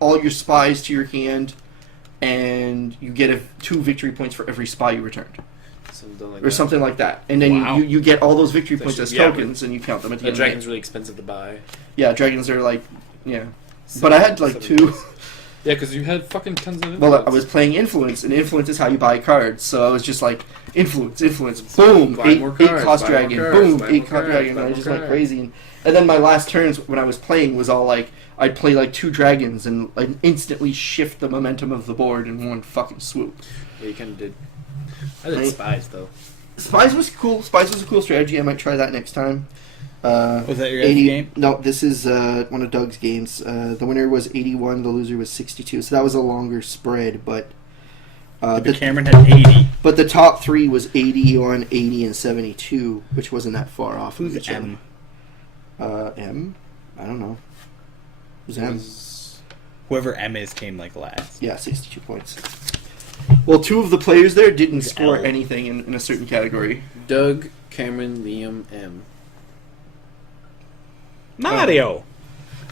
all your spies to your hand, and you get 2 victory points for every spy you returned, something like or something like that. And then Wow. you get all those victory So points as yeah, tokens, and you count them at the The end. of the dragon's game. really expensive to buy. Yeah, dragons are like but I had like 2. Yeah, because you had fucking tons of. Well, I was playing influence, and influence is how you buy cards. So I was just like influence, boom, Buy 8 more cards, cost buy more dragon, cards, boom, buy 8 more cost cards, dragon, buy and I more just went cards. crazy. And then my last turns when I was playing was all like I'd play like 2 dragons and like instantly shift the momentum of the board in one fucking swoop. Yeah, you kind of did. I did Right. spies though. Spies was cool. Spies was a cool strategy. I might try that next time. Was that your guys' game? No, this is one of Doug's games. The winner was 81. The loser was 62. So that was a longer spread, but But the Cameron had 80. But the top 3 was 81, 80, and 72, which wasn't that far off. of Who's each M? other. M? I don't know. Who's M? Whoever M is came like last. Yeah, 62 points. Well, 2 of the players there didn't Who's score L? anything in a certain category. Doug, Cameron, Liam, M. Mario!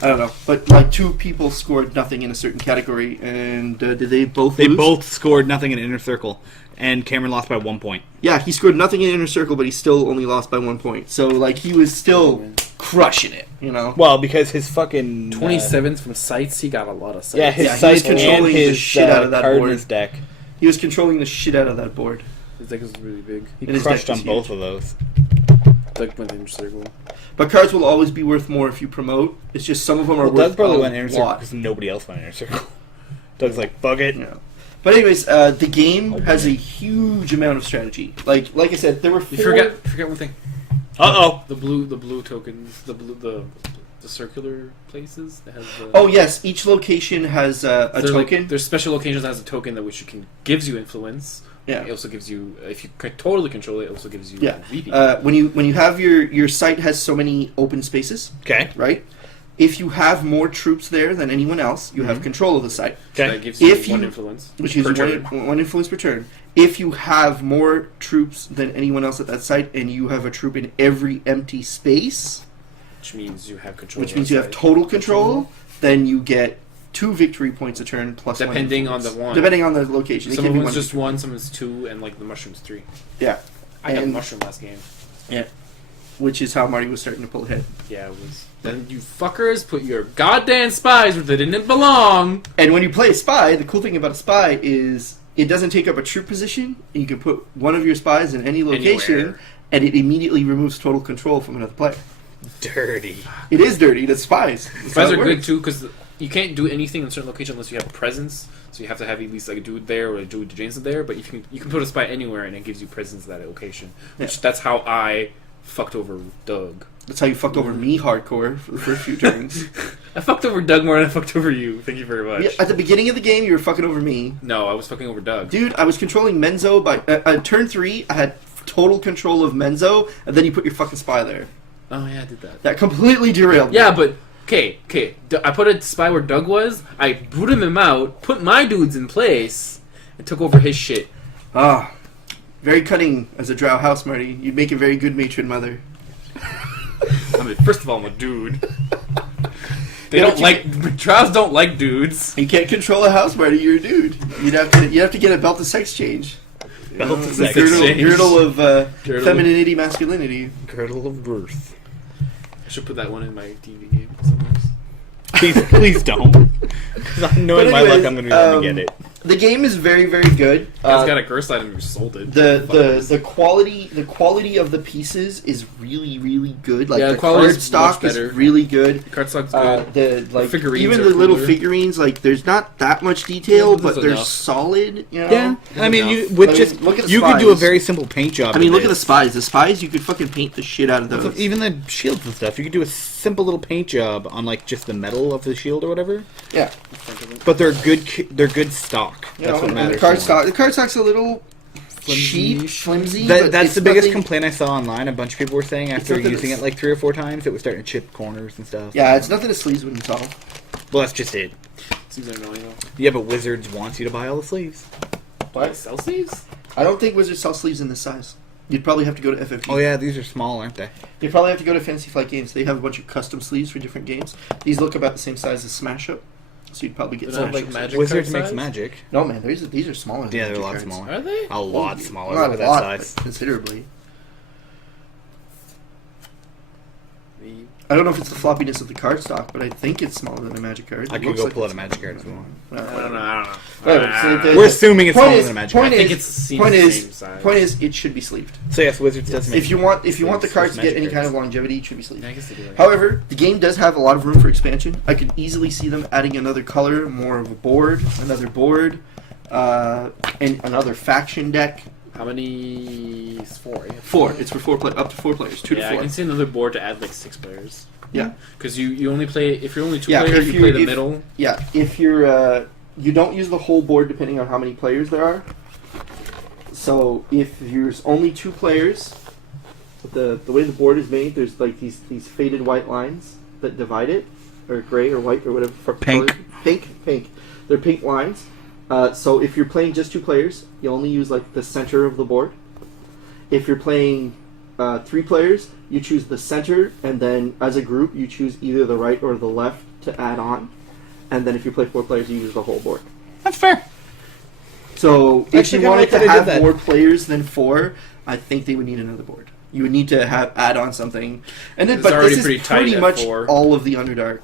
I don't know. But, like, 2 people scored nothing in a certain category, and did they both They lose? both scored nothing in Inner Circle, and Cameron lost by 1 point. Yeah, he scored nothing in Inner Circle, but he still only lost by 1 point. So, like, he was still crushing it, you know? Well, because his fucking... 27s from sites. He got a lot of sites. yeah, his Yeah, he was sights and controlling the his shit out of that card in board. his deck. He was controlling the shit out of that board. His deck is really big. He And his crushed deck on is both huge. of those. Doug went in circle. But cards will always be worth more if you promote. It's just some of them are Well, worth Doug probably a went Inner Circle lot. because nobody else went Inner Circle. Doug's like, fuck it. Yeah. But anyways, the game has a huge amount of strategy. Like I said, there were 4... You forget one thing. Uh-oh. The blue tokens, the circular places that has the... Oh yes, each location has a token. There's special locations that has a token that which gives you influence. Yeah. It also gives you, if you totally control it, it also gives you Yeah. VP. When you have your site has so many open spaces, Okay. right? If you have more troops there than anyone else, you have control of the site, So Okay. that gives you If one you- influence. which is per turn. one influence per turn. If you have more troops than anyone else at that site, and you have a troop in every empty space, Which means you have control. which of means that you have side. total control, then you get 2 victory points a turn plus Depending one on the influence. one. Depending on the location. It Some can of be them one. is just 1, some is 2, and like the mushroom's 3. Yeah. I got the And- mushroom last game. Which is how Marty was starting to pull ahead. Yeah, it was. Then you fuckers put your goddamn spies where they didn't belong. And when you play a spy, the cool thing about a spy is it doesn't take up a troop position, and you can put one of your spies in any location, Anywhere. and it immediately removes total control from another player. Dirty. It is dirty. That's spies. That's Spies how are it good works. too because you can't do anything in a certain location unless you have presence. So you have to have at least like a dude there or a dude adjacent there. But you can put a spy anywhere and it gives you presence at that location. Which Yeah. that's how I fucked over Doug. That's how you fucked over me hardcore for the first few turns. I fucked over Doug more than I fucked over you. Thank you very much. Yeah, at the beginning of the game, you were fucking over me. No, I was fucking over Doug. Dude, I was controlling Menzo by... turn 3, I had total control of Menzo, and then you put your fucking spy there. Oh yeah, I did that. That completely derailed me. Yeah, but okay. I put a spy where Doug was. I booted him out, put my dudes in place, and took over his shit. Ah, very cunning as a drow house, Marty. You'd make a very good matron mother. I mean, first of all, I'm a dude. They Yeah, don't but you like drows. Don't like dudes. You can't control a house, Marty. You're a dude. You'd have to get a belt of sex change. Belt of The sex girdle, change. girdle of Girdle. femininity, masculinity. Girdle of birth. I should put that one in my TV game sometimes. please don't. Because knowing my luck, I'm going to be able to get it. The game is very, very good. It's got a curse item. You sold it. The quality of the pieces is really, really good. Like the quality card stock is really good. The card stock's good. The figurines even are the little cooler. figurines, like there's not that much detail, Yeah, but there's they're enough. solid. You know? Yeah, I mean, enough. you with I mean, just look at the you could do a spies. very simple paint job. I mean, of look at the this. spies. The spies, you could fucking paint the shit out of those. So even the shields and stuff, you could do a simple little paint job on like just the metal of the shield or whatever. Yeah, But they're good. They're good stock. you That's know, what and matters. the card more. stock. The card stock's a little Flimsy. cheap, flimsy. That, but that's it's the biggest nothing- complaint I saw online. A bunch of people were saying after nothing using that's- it like 3 or 4 times, it was starting to chip corners and stuff. Yeah, it's nothing the sleeves wouldn't solve. Well, that's just it. Seems annoying though. Yeah, but Wizards wants you to buy all the sleeves. What? Cell sleeves? I don't think Wizards sell sleeves in this size. You'd probably have to go to FFG. Oh yeah, these are small, aren't they? You'd probably have to go to Fantasy Flight Games. They have a bunch of custom sleeves for different games. These look about the same size as Smash Up, so you'd probably get They're not Smash like Up. Magic Wizards card makes size? Magic. No, man, these are smaller. Than Yeah, they're a Magic lot cards. smaller. Are they? A lot smaller. Not Look a at lot, that but size. considerably. The- I don't know if it's the floppiness of the card stock, but I think it's smaller than a Magic card. I It could looks go like pull out it's a Magic card as well. I don't know. Whatever, so the- We're assuming it's point smaller is- than a Magic point card. I is- think it seems point the is- same size. Point is, it should be sleeved. So yes, Wizards does make. If you want the cards to get Magic any kind cards. of longevity, it should be sleeved. Yeah, I guess they do that. However, the game does have a lot of room for expansion. I could easily see them adding another color, more of a board, and another faction deck. How many? It's 4. Yeah. 4. It's for up to 4 players. 2 Yeah, to I 4. can see another board to add like 6 players. Yeah. Because you only play if you're only 2 Yeah, players, if you play you're- the if- middle. Yeah, if you're you don't use the whole board depending on how many players there are. So if there's only 2 players, the way the board is made, there's like these faded white lines that divide it, or gray or white or whatever. Pink. Pink. They're pink lines. So if you're playing just 2 players, you only use like the center of the board. If you're playing 3 players, you choose the center, and then as a group, you choose either the right or the left to add on. And then if you play 4 players, you use the whole board. That's fair. So if Actually, you kinda wanted like to that they did have that. more players than 4, I think they would need another board. You would need to add on something, and then It's but already this is pretty tight pretty at much 4. all of the Underdark.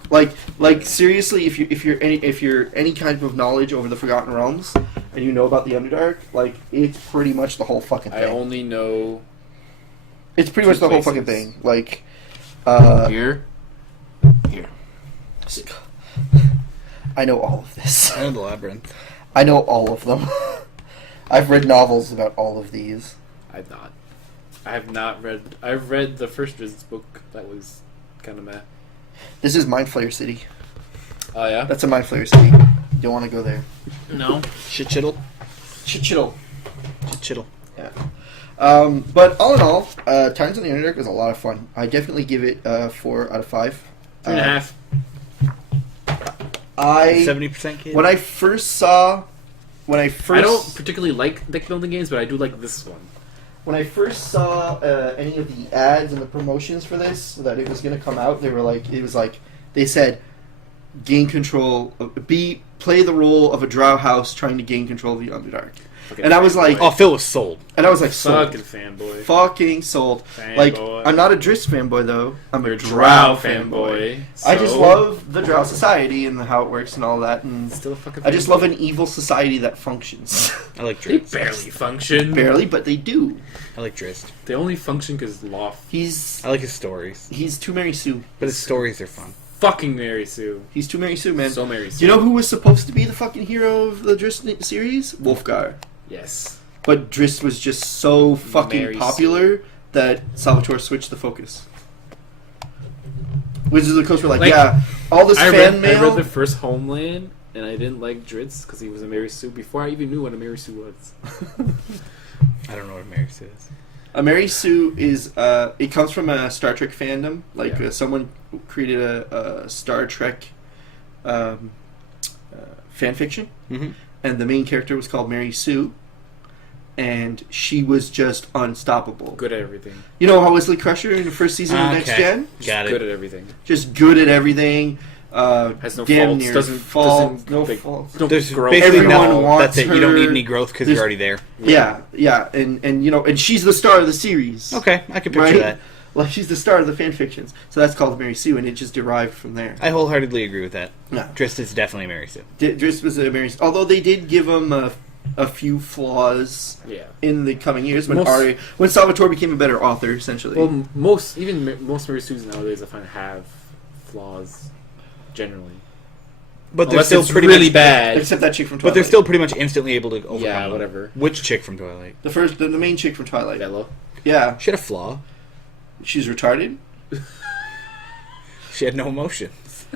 Like seriously, if you're any kind of knowledge over the Forgotten Realms, and you know about the Underdark, like it's pretty much the whole fucking I thing. only know It's pretty 2 much the whole places. fucking thing. Like, Here. Here. I know all of this. I know the labyrinth. I know all of them. I've read novels about all of these. I've not. I have not read. I've read the first Drizzt book. That was kind of meh. This is Mind Flayer City. Oh yeah. That's a Mind Flayer City. You don't want to go there. No. Shit-chittle. Chittle. Shit-chittle. Yeah. But all in all, Tyrants of the Underdark was a lot of fun. I definitely give it 4 out of 5. 3.5. I 70% kid. when I first saw I don't particularly like deck building games, but I do like this one. when I first saw any of the ads and the promotions for this that it was going to come out, they said gain control, play the role of a drow house trying to gain control of the Underdark. Fucking And I was like, fanboy. Oh, Phil was sold. sold. Fucking fanboy. Fucking sold. Fanboy. Like, I'm not a Drizzt fanboy though. I'm a You're drow drow fanboy. fanboy. I just So- love the drow society and how it works and all that, and Still a fucking. I just fanboy. love an evil society that functions. I like They Drizzt. barely function. Barely, but they do. I like Drizzt. They only function because Loth. He's I like his stories. too Mary Sue. But his stories are fun. Fucking Mary Sue. He's too Mary Sue, man. So Mary Sue. Do you know who was supposed to be the fucking hero of the Drizzt series? Wolfgar. Yes. But Drizzt was just so fucking Mary popular that Salvatore switched the focus. Wizards of the Coast were like, Like, yeah, all this I fan read mail. the first Homeland, and I didn't like Drizzt because he was a Mary Sue before I even knew what a Mary Sue was. I don't know what Mary says. A Mary Sue is it comes from a Star Trek fandom. Like Yeah. someone created a Star Trek fan fiction, Mm-hmm. and the main character was called Mary Sue, and she was just unstoppable. Good at everything. You know how Wesley Crusher in the first season of Next Okay. Gen, Got Good it. at everything. just good at everything. Has no damn faults. near Doesn't faults, no like, faults. no There's growth. basically Everyone no. wants That's it. You don't need her. any growth because There's- you're already there. Yeah, and you know, and she's the star of the series. Okay, I can picture Right? that. Like, she's the star of the fan fictions. So that's called Mary Sue, and it just derived from there. I wholeheartly agree with that. Yeah. Drizzt is definitely Mary Sue. Drizzt was a Mary Sue. Although they did give him a few flaws Yeah. in the coming years when Salvatore became a better author, essentially. Well, most Mary Sues nowadays I find have flaws generally. But they're Unless still it's pretty really much, bad. Except that chick from But Twilight. they're still pretty much instantly able to overcome Yeah, them. whatever. Which chick from Twilight? the main chick from Twilight. Bella. Yeah. She had a flaw. She's retarded. She had no emotions.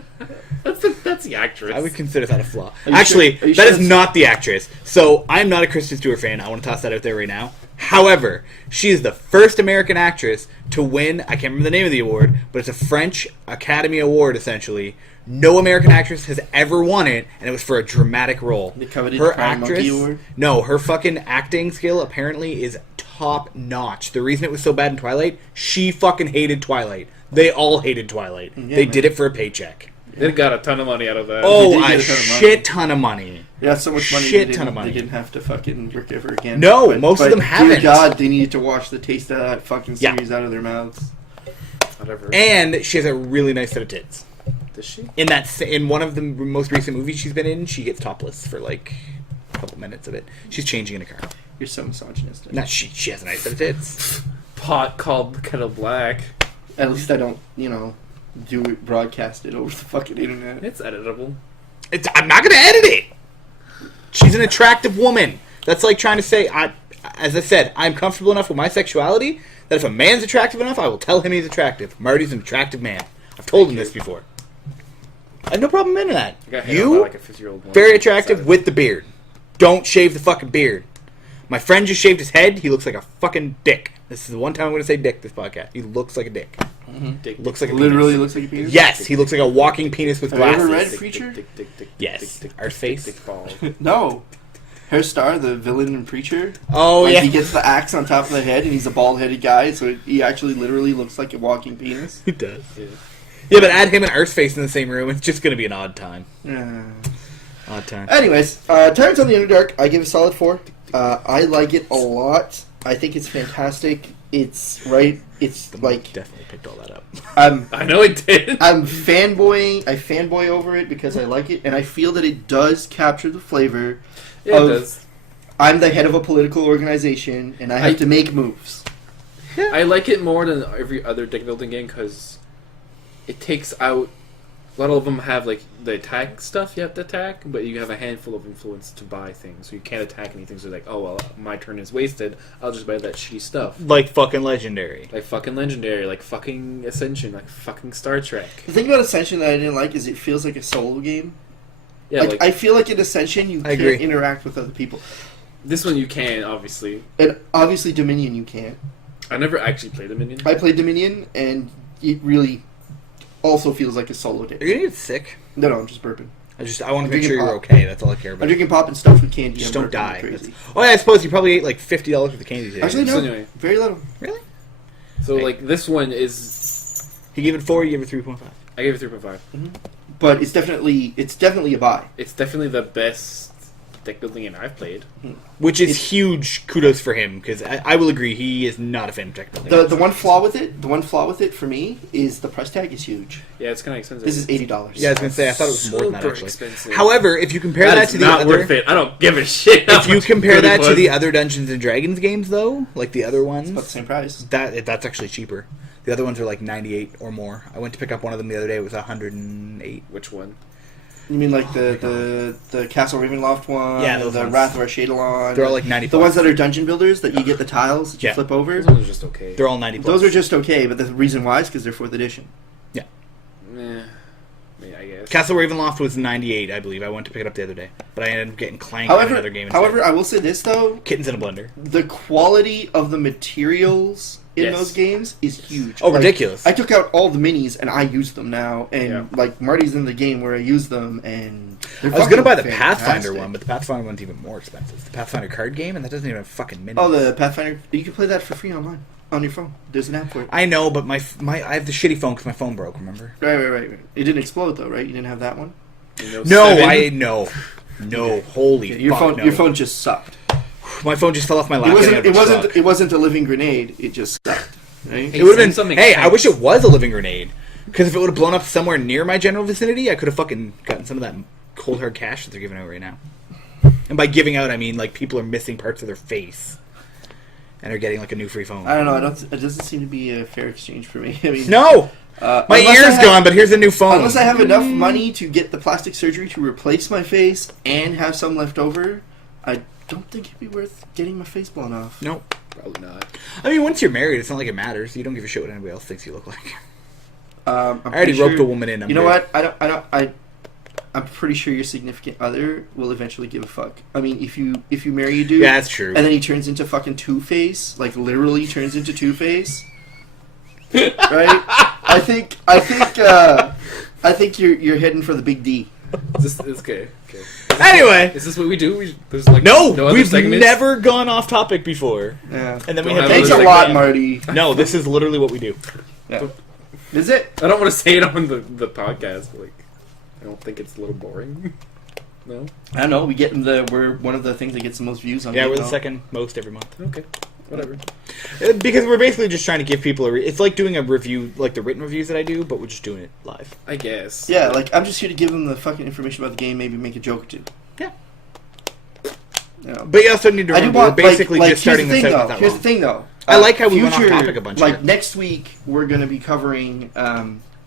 That's the actress. I would consider that a flaw. Are you Actually, sure- are you that sure is that's- not the actress. So, I'm not a Kristen Stewart fan. I want to toss that out there right now. However, she is the first American actress to win, I can't remember the name of the award, but it's a French Academy Award, essentially. No American actress has ever won it, and it was for a dramatic role. The coveted Her Crying Monkey actress, Award? no, her fucking acting skill apparently is top notch. The reason it was so bad in Twilight, she fucking hated Twilight. They all hated Twilight. Yeah, they man. did it for a paycheck. They got a ton of money out of that. Oh, did a get a ton of money. shit ton of money. Yeah, so much money. Shit they ton didn't- of money. They didn't have to fucking work ever again. No, most of them Dear haven't. God, they needed to wash the taste of that fucking Yeah. series out of their mouths. Whatever. And she has a really nice set of tits. Does she? In one of the most recent movies she's been in, she gets topless for like a couple minutes of it. She's changing in a car. You're so misogynistic. Not she has a nice set of tits. Pot called kettle black. At least I don't, do it, broadcast it over the fucking internet. It's editable. I'm not gonna edit it. She's an attractive woman. That's like trying to say, as I said, I'm comfortable enough with my sexuality that if a man's attractive enough, I will tell him he's attractive. Marty's an attractive man. I've told him this before. I have no problem in that. I got hit on by You, like a 50-year-old woman. very attractive with the beard. Don't shave the fucking beard. My friend just shaved his head. He looks like a fucking dick. This is the one time I'm going to say dick this podcast. He looks like a dick. Dick, Looks like a Literally penis. looks like a penis? Yes, he looks like a walking penis with Have you ever glasses. read Preacher? Yes. Our face? Dick balls. No. Hair Star, the villain in Preacher. Oh, Like, yeah. he gets the axe on top of the head, and he's a bald-headed guy, so he actually literally looks like a walking penis. He does. Yeah. Yeah, but add him and Arseface in the same room, it's just going to be an odd time. Odd time. Anyways, Tyrants on the Underdark, I give a solid 4. I like it a lot. I think it's fantastic. It's like Definitely picked all that up. I know it did. I fanboy over it because I like it, and I feel that it does capture the flavor. Yeah, it of- does. I'm the head of a political organization, and I have to make moves. I like it more than every other deck building game because it takes out. A lot of them have like the attack stuff you have to attack, but you have a handful of influence to buy things, so you can't attack anything. So like, oh well, my turn is wasted. I'll just buy that shitty stuff, Like fucking Legendary. like fucking Legendary, like fucking Ascension, like fucking Star Trek. The thing about Ascension that I didn't like is it feels like a solo game. Yeah, like, I feel like in Ascension you I can't agree. interact with other people, this one you can obviously. and obviously Dominion you can't. I never actually played Dominion. I played Dominion, and it really also feels like a solo Are game. you going to get sick? No, I'm just burping. I want to make drinking sure you're pop. okay. That's all I care I'm about. drinking pop and stuff with candy. Just I'm don't burping die. like crazy. Oh yeah, I suppose you probably ate like $50 worth of candy today. Actually, no, So anyway. very little. Really? So like this one is, He gave it 4, you gave it 3.5. I gave it 3.5. But it's definitely a buy. It's definitely the best deck building game I've played. Which is It's- huge kudos for him, because I will agree, he is not a fan of deck building. The one flaw with it for me is the price tag is huge. Yeah, it's kind of expensive. This is $80. Yeah, I was going to say, I thought it was more than that, Super actually. expensive. However, if you compare that That is to the not other... worth it. I don't give a shit. how If you much compare good it that to was. the other Dungeons and Dragons games, though, like the other ones, About the same price. that's actually cheaper. The other ones are like 98 or more. I went to pick up one of them the other day. It was 108. Which one? You mean like the Castle Ravenloft one? Yeah, those the ones. Wrath of Ar-Shadowlan. They're all like 90. the ones that are dungeon builders that you get the tiles that you Yeah. flip over. Those ones are just okay. They're all 90. Those are just okay, but the reason why is because they're 4th edition. Yeah, I guess. Castle Ravenloft was 98, I believe. I went to pick it up the other day, but I ended up getting clanked in another game. However, instead. I will say this though: Kittens in a blender. the quality of the materials in Yes. those games is huge. Oh, Like, ridiculous! I took out all the minis and I use them now, and Yeah. like Marty's in the game where I use them, and I was gonna buy the fucking Pathfinder fantastic. one, but the Pathfinder one's even more expensive. The Pathfinder card game, and that doesn't even have fucking minis. Oh, the Pathfinder! You can play that for free online on your phone. There's an app for it. I know, but my I have the shitty phone because my phone broke. Remember? Right. It didn't explode though, right? You didn't have that one. You know, No, 7? no. Holy Your fuck, phone, no. your phone just sucked. My phone just fell off my lap. It getting wasn't. out of It the wasn't. truck. It wasn't a living grenade. It just sucked. Right? It would have been something. Hey, I wish it was a living grenade. Because if it would have blown up somewhere near my general vicinity, I could have fucking gotten some of that cold hard cash that they're giving out right now. And by giving out, I mean like people are missing parts of their face and are getting like a new free phone. I don't know. It doesn't seem to be a fair exchange for me. I mean, No, my ear's gone, but here's a new phone. Unless I have enough money to get the plastic surgery to replace my face and have some left over, I don't think it'd be worth getting my face blown off. Nope. Probably not. I mean, once you're married, it's not like it matters. You don't give a shit what anybody else thinks you look like. I already roped a woman in. You know what? I'm pretty sure your significant other will eventually give a fuck. I mean, if you marry a dude, Yeah, that's true. and then he turns into fucking Two-Face, like literally turns into Two-Face, right? I think you're heading for the big D. Is this, okay. Anyway, Is this what we do? There's like no other we've segments? never gone off topic before. Yeah. And then we Don't have have Thanks other a lot, segment. Marty. No, this is literally what we do. Yeah. Is it? I don't want to say it on the podcast. But like, I don't think it's a little boring. No. I don't know. We're one of the things that gets the most views on. Yeah, we're the Gitmo. second most every month. Okay. Whatever. Because we're basically just trying to give people it's like doing a review, like the written reviews that I do, but we're just doing it live. I guess. Yeah, like I'm just here to give them the fucking information about the game, maybe make a joke or two. Yeah. Yeah. But you also need to I do remember, we're want basically like, just starting here's this the out thing, with though. that Here's wrong. the thing, though. I like how we went off topic a bunch Like here. next week, we're going to be covering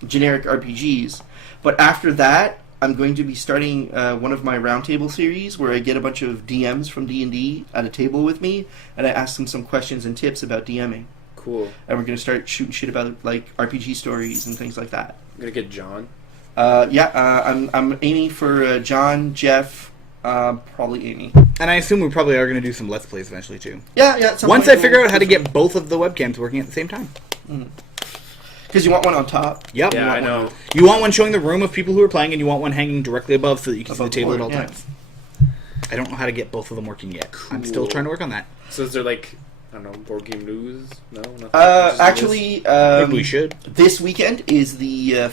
generic RPGs, but after that, I'm going to be starting one of my roundtable series where I get a bunch of DMs from D&D at a table with me, and I ask them some questions and tips about DMing. Cool. And we're going to start shooting shit about like RPG stories and things like that. I'm gonna get John. I'm aiming for John, Jeff, probably Amy. And I assume we probably are going to do some Let's Plays eventually, too. Yeah. At some Once point I figure we'll- out how to get both of the webcams working at the same time. Because you want one on top. Yep. Yeah, I know. You want one showing the room of people who are playing, and you want one hanging directly above so that you can see the Above the table at board, all yeah. times. I don't know how to get both of them working yet. I'm still Cool. trying to work on that. So is there like, I don't know, board game news? No, nothing. Actually, Maybe we should. this weekend is the the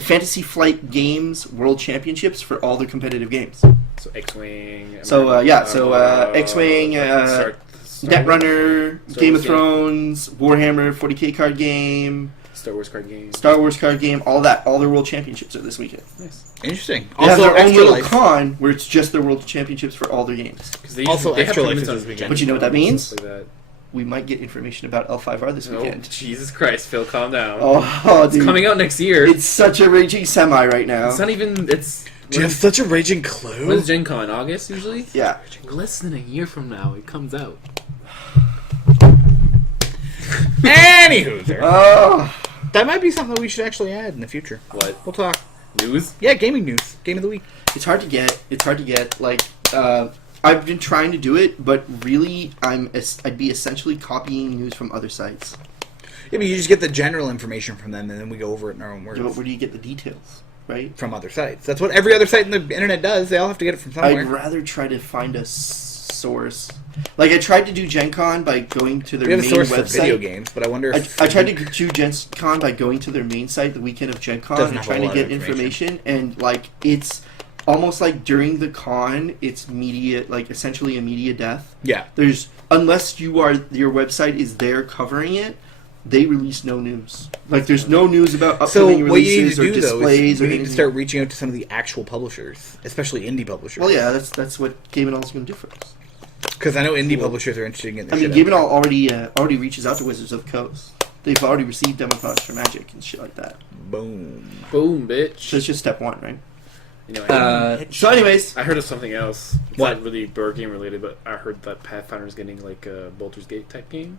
Fantasy Flight Games World Championships for all the competitive games. So X-Wing. X-Wing, Netrunner, Game of Thrones, Warhammer 40k card game, Star Wars card game. Star Wars card game, all that. All their world championships are this weekend. Nice. Interesting. They have Also, their own Extra little Life. con where it's just their world championships for all their games. Because they Also, they have Extra Life tournaments is on this weekend. But you know what that means? Stuff like that. We might get information about L5R this Oh, weekend. Jesus Christ, Phil, calm down. Oh, It's dude. coming out next year. It's such a raging semi right now. It's not even. It's. Do you have such a raging clue? When's Gen Con? August usually. Yeah. Less than a year from now, it comes out. Anywho, there. Oh. That might be something that we should actually add in the future. What We'll talk. news? Yeah, gaming news. Game of the week. It's hard to get. Like, I've been trying to do it, but really, I'd be essentially copying news from other sites. Yeah, but you just get the general information from them, and then we go over it in our own words. Yeah, but where do you get the details, right? From other sites. That's what every other site in the internet does. They all have to get it from somewhere. I'd rather try to find a source. Like, I tried to do Gen Con by going to their We have a main source website. for video games, but I wonder if... I tried to do Gen Con by going to their main site the weekend of Gen Con Doesn't and have a trying to lot get of information, and like it's almost like during the con, it's media, like essentially a media death. Yeah. There's unless your website is there covering it, they release no news. Like there's no news about So upcoming what you need releases to or do, though, displays is or we need to anything. start reaching out to some of the actual publishers, especially indie publishers. Well, yeah, that's what Game and All is going to do for us. Because I know indie publishers are interested in getting I their mean, shit Game out. and All already reaches out to Wizards of the Coast. They've already received demo files for Magic and shit like that. Boom. Boom, bitch. So it's just step one, right? You know, So, anyways, I heard of something else. It's What? not really board game related, but I heard that Pathfinder's getting like a Baldur's Gate type game.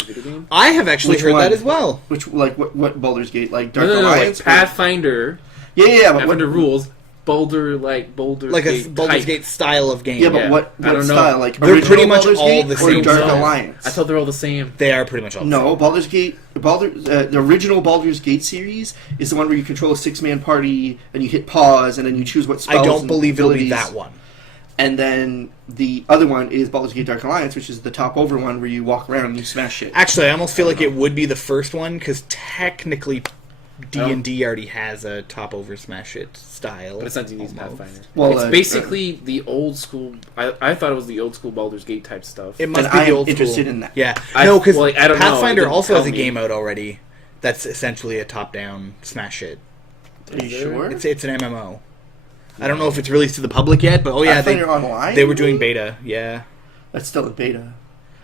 A video game. I have actually Which heard one? that as well. which like what Baldur's Gate, like Dark No, Alliance? like Pathfinder. Yeah, but Pathfinder what? rules. Boulder Like Gate a Baldur's type. Gate style of game. Yeah, but Yeah, what I don't know. style? Like They're original pretty much Baldur's all Gate the or same Dark style. Alliance? I thought they were all the same. They are pretty much all the No, same. Baldur's Gate, the original Baldur's Gate series is the one where you control a 6-man party and you hit pause and then you choose what spells. I don't and believe it'll be abilities. that one. And then the other one is Baldur's Gate Dark Alliance, which is the top over one where you walk around and you smash shit. Actually, I almost feel like it would be the first one, because technically D&D already has a top over smash it style. But it's not D&D's almost. Pathfinder. Well, it's basically the old school. I thought it was the old school Baldur's Gate type stuff. It must And be I the am old interested school. in that. Yeah, I- no, because well, I don't know. It Pathfinder didn't also tell has a me. game out already. That's essentially a top-down smash it. Are you sure? It's an MMO. I don't know if it's released to the public yet, but Pathfinder Online? they were doing beta. Yeah, That's still in beta.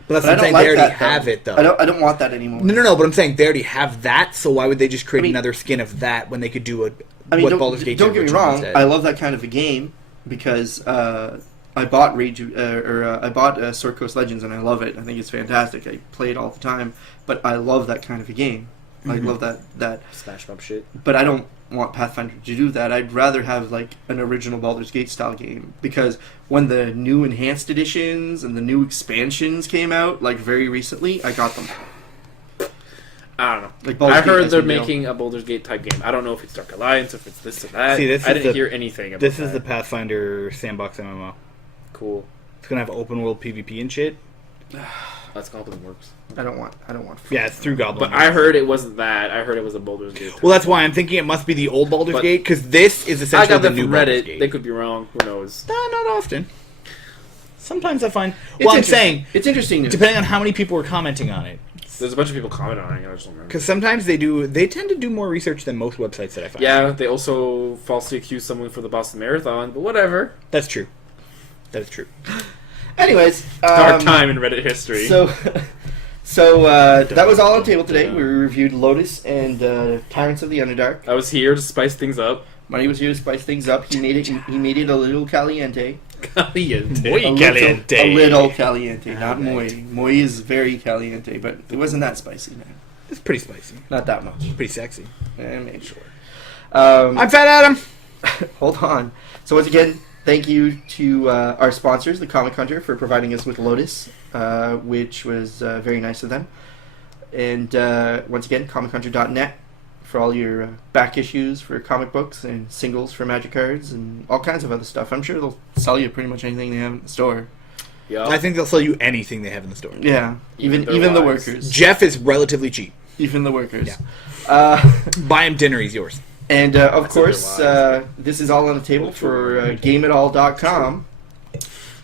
but that's But I what I'm don't saying. like They already that, have though. it though. I don't want that anymore. No. But I'm saying they already have that. So why would they just create I mean- another skin of that when they could do don't, Baldur's Gate don't get me original wrong. instead? I love that kind of a game because I bought I bought Sword Coast Legends and I love it. I think it's fantastic. I play it all the time, but I love that kind of a game. I love that. Smash up shit. But I don't want Pathfinder to do that. I'd rather have like an original Baldur's Gate style game because when the new enhanced editions and the new expansions came out, like very recently, I got them. I don't know. Like Baldur's I Gate heard has they're been real. making a Baldur's Gate type game. I don't know if it's Dark Alliance, if it's this or that. See, this I is didn't the- hear anything about This that. is the Pathfinder sandbox MMO. Cool. It's gonna have open world PvP and shit. That's Goblin Works. I don't want. Yeah, it's through Goblin. But I heard it wasn't that. I heard it was a Baldur's Gate. Well, that's why I'm thinking it must be the old Baldur's But- Gate because this is I essentially got the that new from Baldur's Reddit. Gate. They could be wrong. Who knows? No, not often. Sometimes I find. It's Well, I'm interesting. saying It's interesting. News. depending on how many people were commenting on it, There's a bunch of people commenting on it. I just don't remember. because sometimes they tend to do more research than most websites that I find. Yeah, they also falsely accused someone for the Boston Marathon, but whatever. that's true. That is true. Anyways, Dark time in Reddit history. So that was all on the table today. We reviewed Lotus and Tyrants of the Underdark. I was here to spice things up. Money was here to spice things up. He made it a little caliente. Caliente. Muy caliente. A little caliente, not muy. Muy is very caliente, but it wasn't that spicy. No. It's pretty spicy. Not that much. Pretty sexy. Maybe sure. I'm Fat Adam. Hold on. So once again, thank you to our sponsors, the Comic Hunter, for providing us with Lotus, which was very nice of them. And once again, comichunter.net for all your back issues for comic books and singles for Magic cards and all kinds of other stuff. I'm sure they'll sell you pretty much anything they have in the store. Yeah. I think they'll sell you anything they have in the store. Yeah, even Even the their wives. workers. Jeff is relatively cheap. Even the workers. Yeah. Buy him dinner, he's yours. And of That's course, otherwise. this is all on the table for GameItAll.com.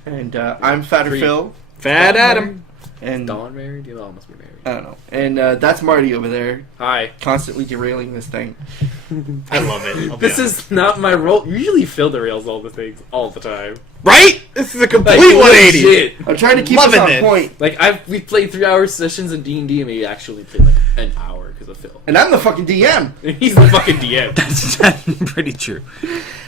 And I'm Fatter Free. Phil. Fat Adam. And Dawn married? You all must be married. I don't know. And that's Marty over there, Hi. constantly derailing this thing. I love it. I'll be This honest. is not my role. Usually Phil derails all the things all the time. Right? This is a complete Like, 180. legit. I'm trying to keep us Loving on this. point. Like we played 3-hour sessions in D&D, and we actually played like an hour because of Phil. And I'm the fucking DM. He's the fucking DM. That's pretty true.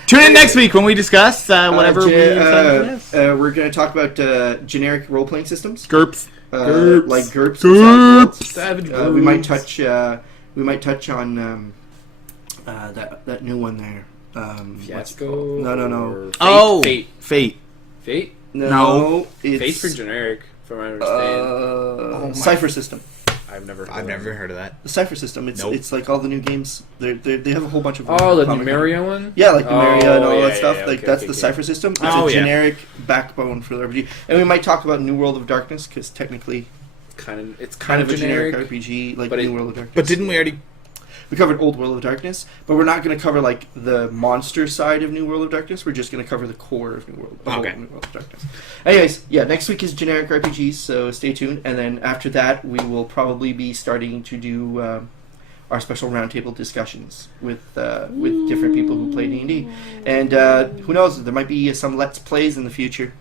Tune in next week when we discuss whatever we decide to do. we're going to talk about generic role-playing systems. GURPS. Like GURPS. GURPS. Savage We might touch. We might touch on that new one there. What's it Fiasco. called? No. or Fate? Oh, Fate. Fate. No, Fate's it's pretty generic, from what I understand. my- Cipher System. I've never. I've never heard of that. The Cipher System. It's Nope. it's like all the new games. They have a whole bunch of. Oh, the comic- Numeria one. Yeah, like Numeria and all yeah, that stuff. yeah, like okay, that's okay, the okay. Cipher System. It's Oh, a yeah. generic backbone for the RPG, and we might talk about New World of Darkness because technically, It's kind of a generic RPG, like but New it- World of Darkness. But didn't we already... We covered Old World of Darkness, but we're not going to cover like the monster side of New World of Darkness. We're just going to cover the core of New World Okay. of Darkness. Anyways, yeah, next week is generic RPGs, so stay tuned. And then after that, we will probably be starting to do our special roundtable discussions with different people who play D&D. And who knows, there might be some Let's Plays in the future.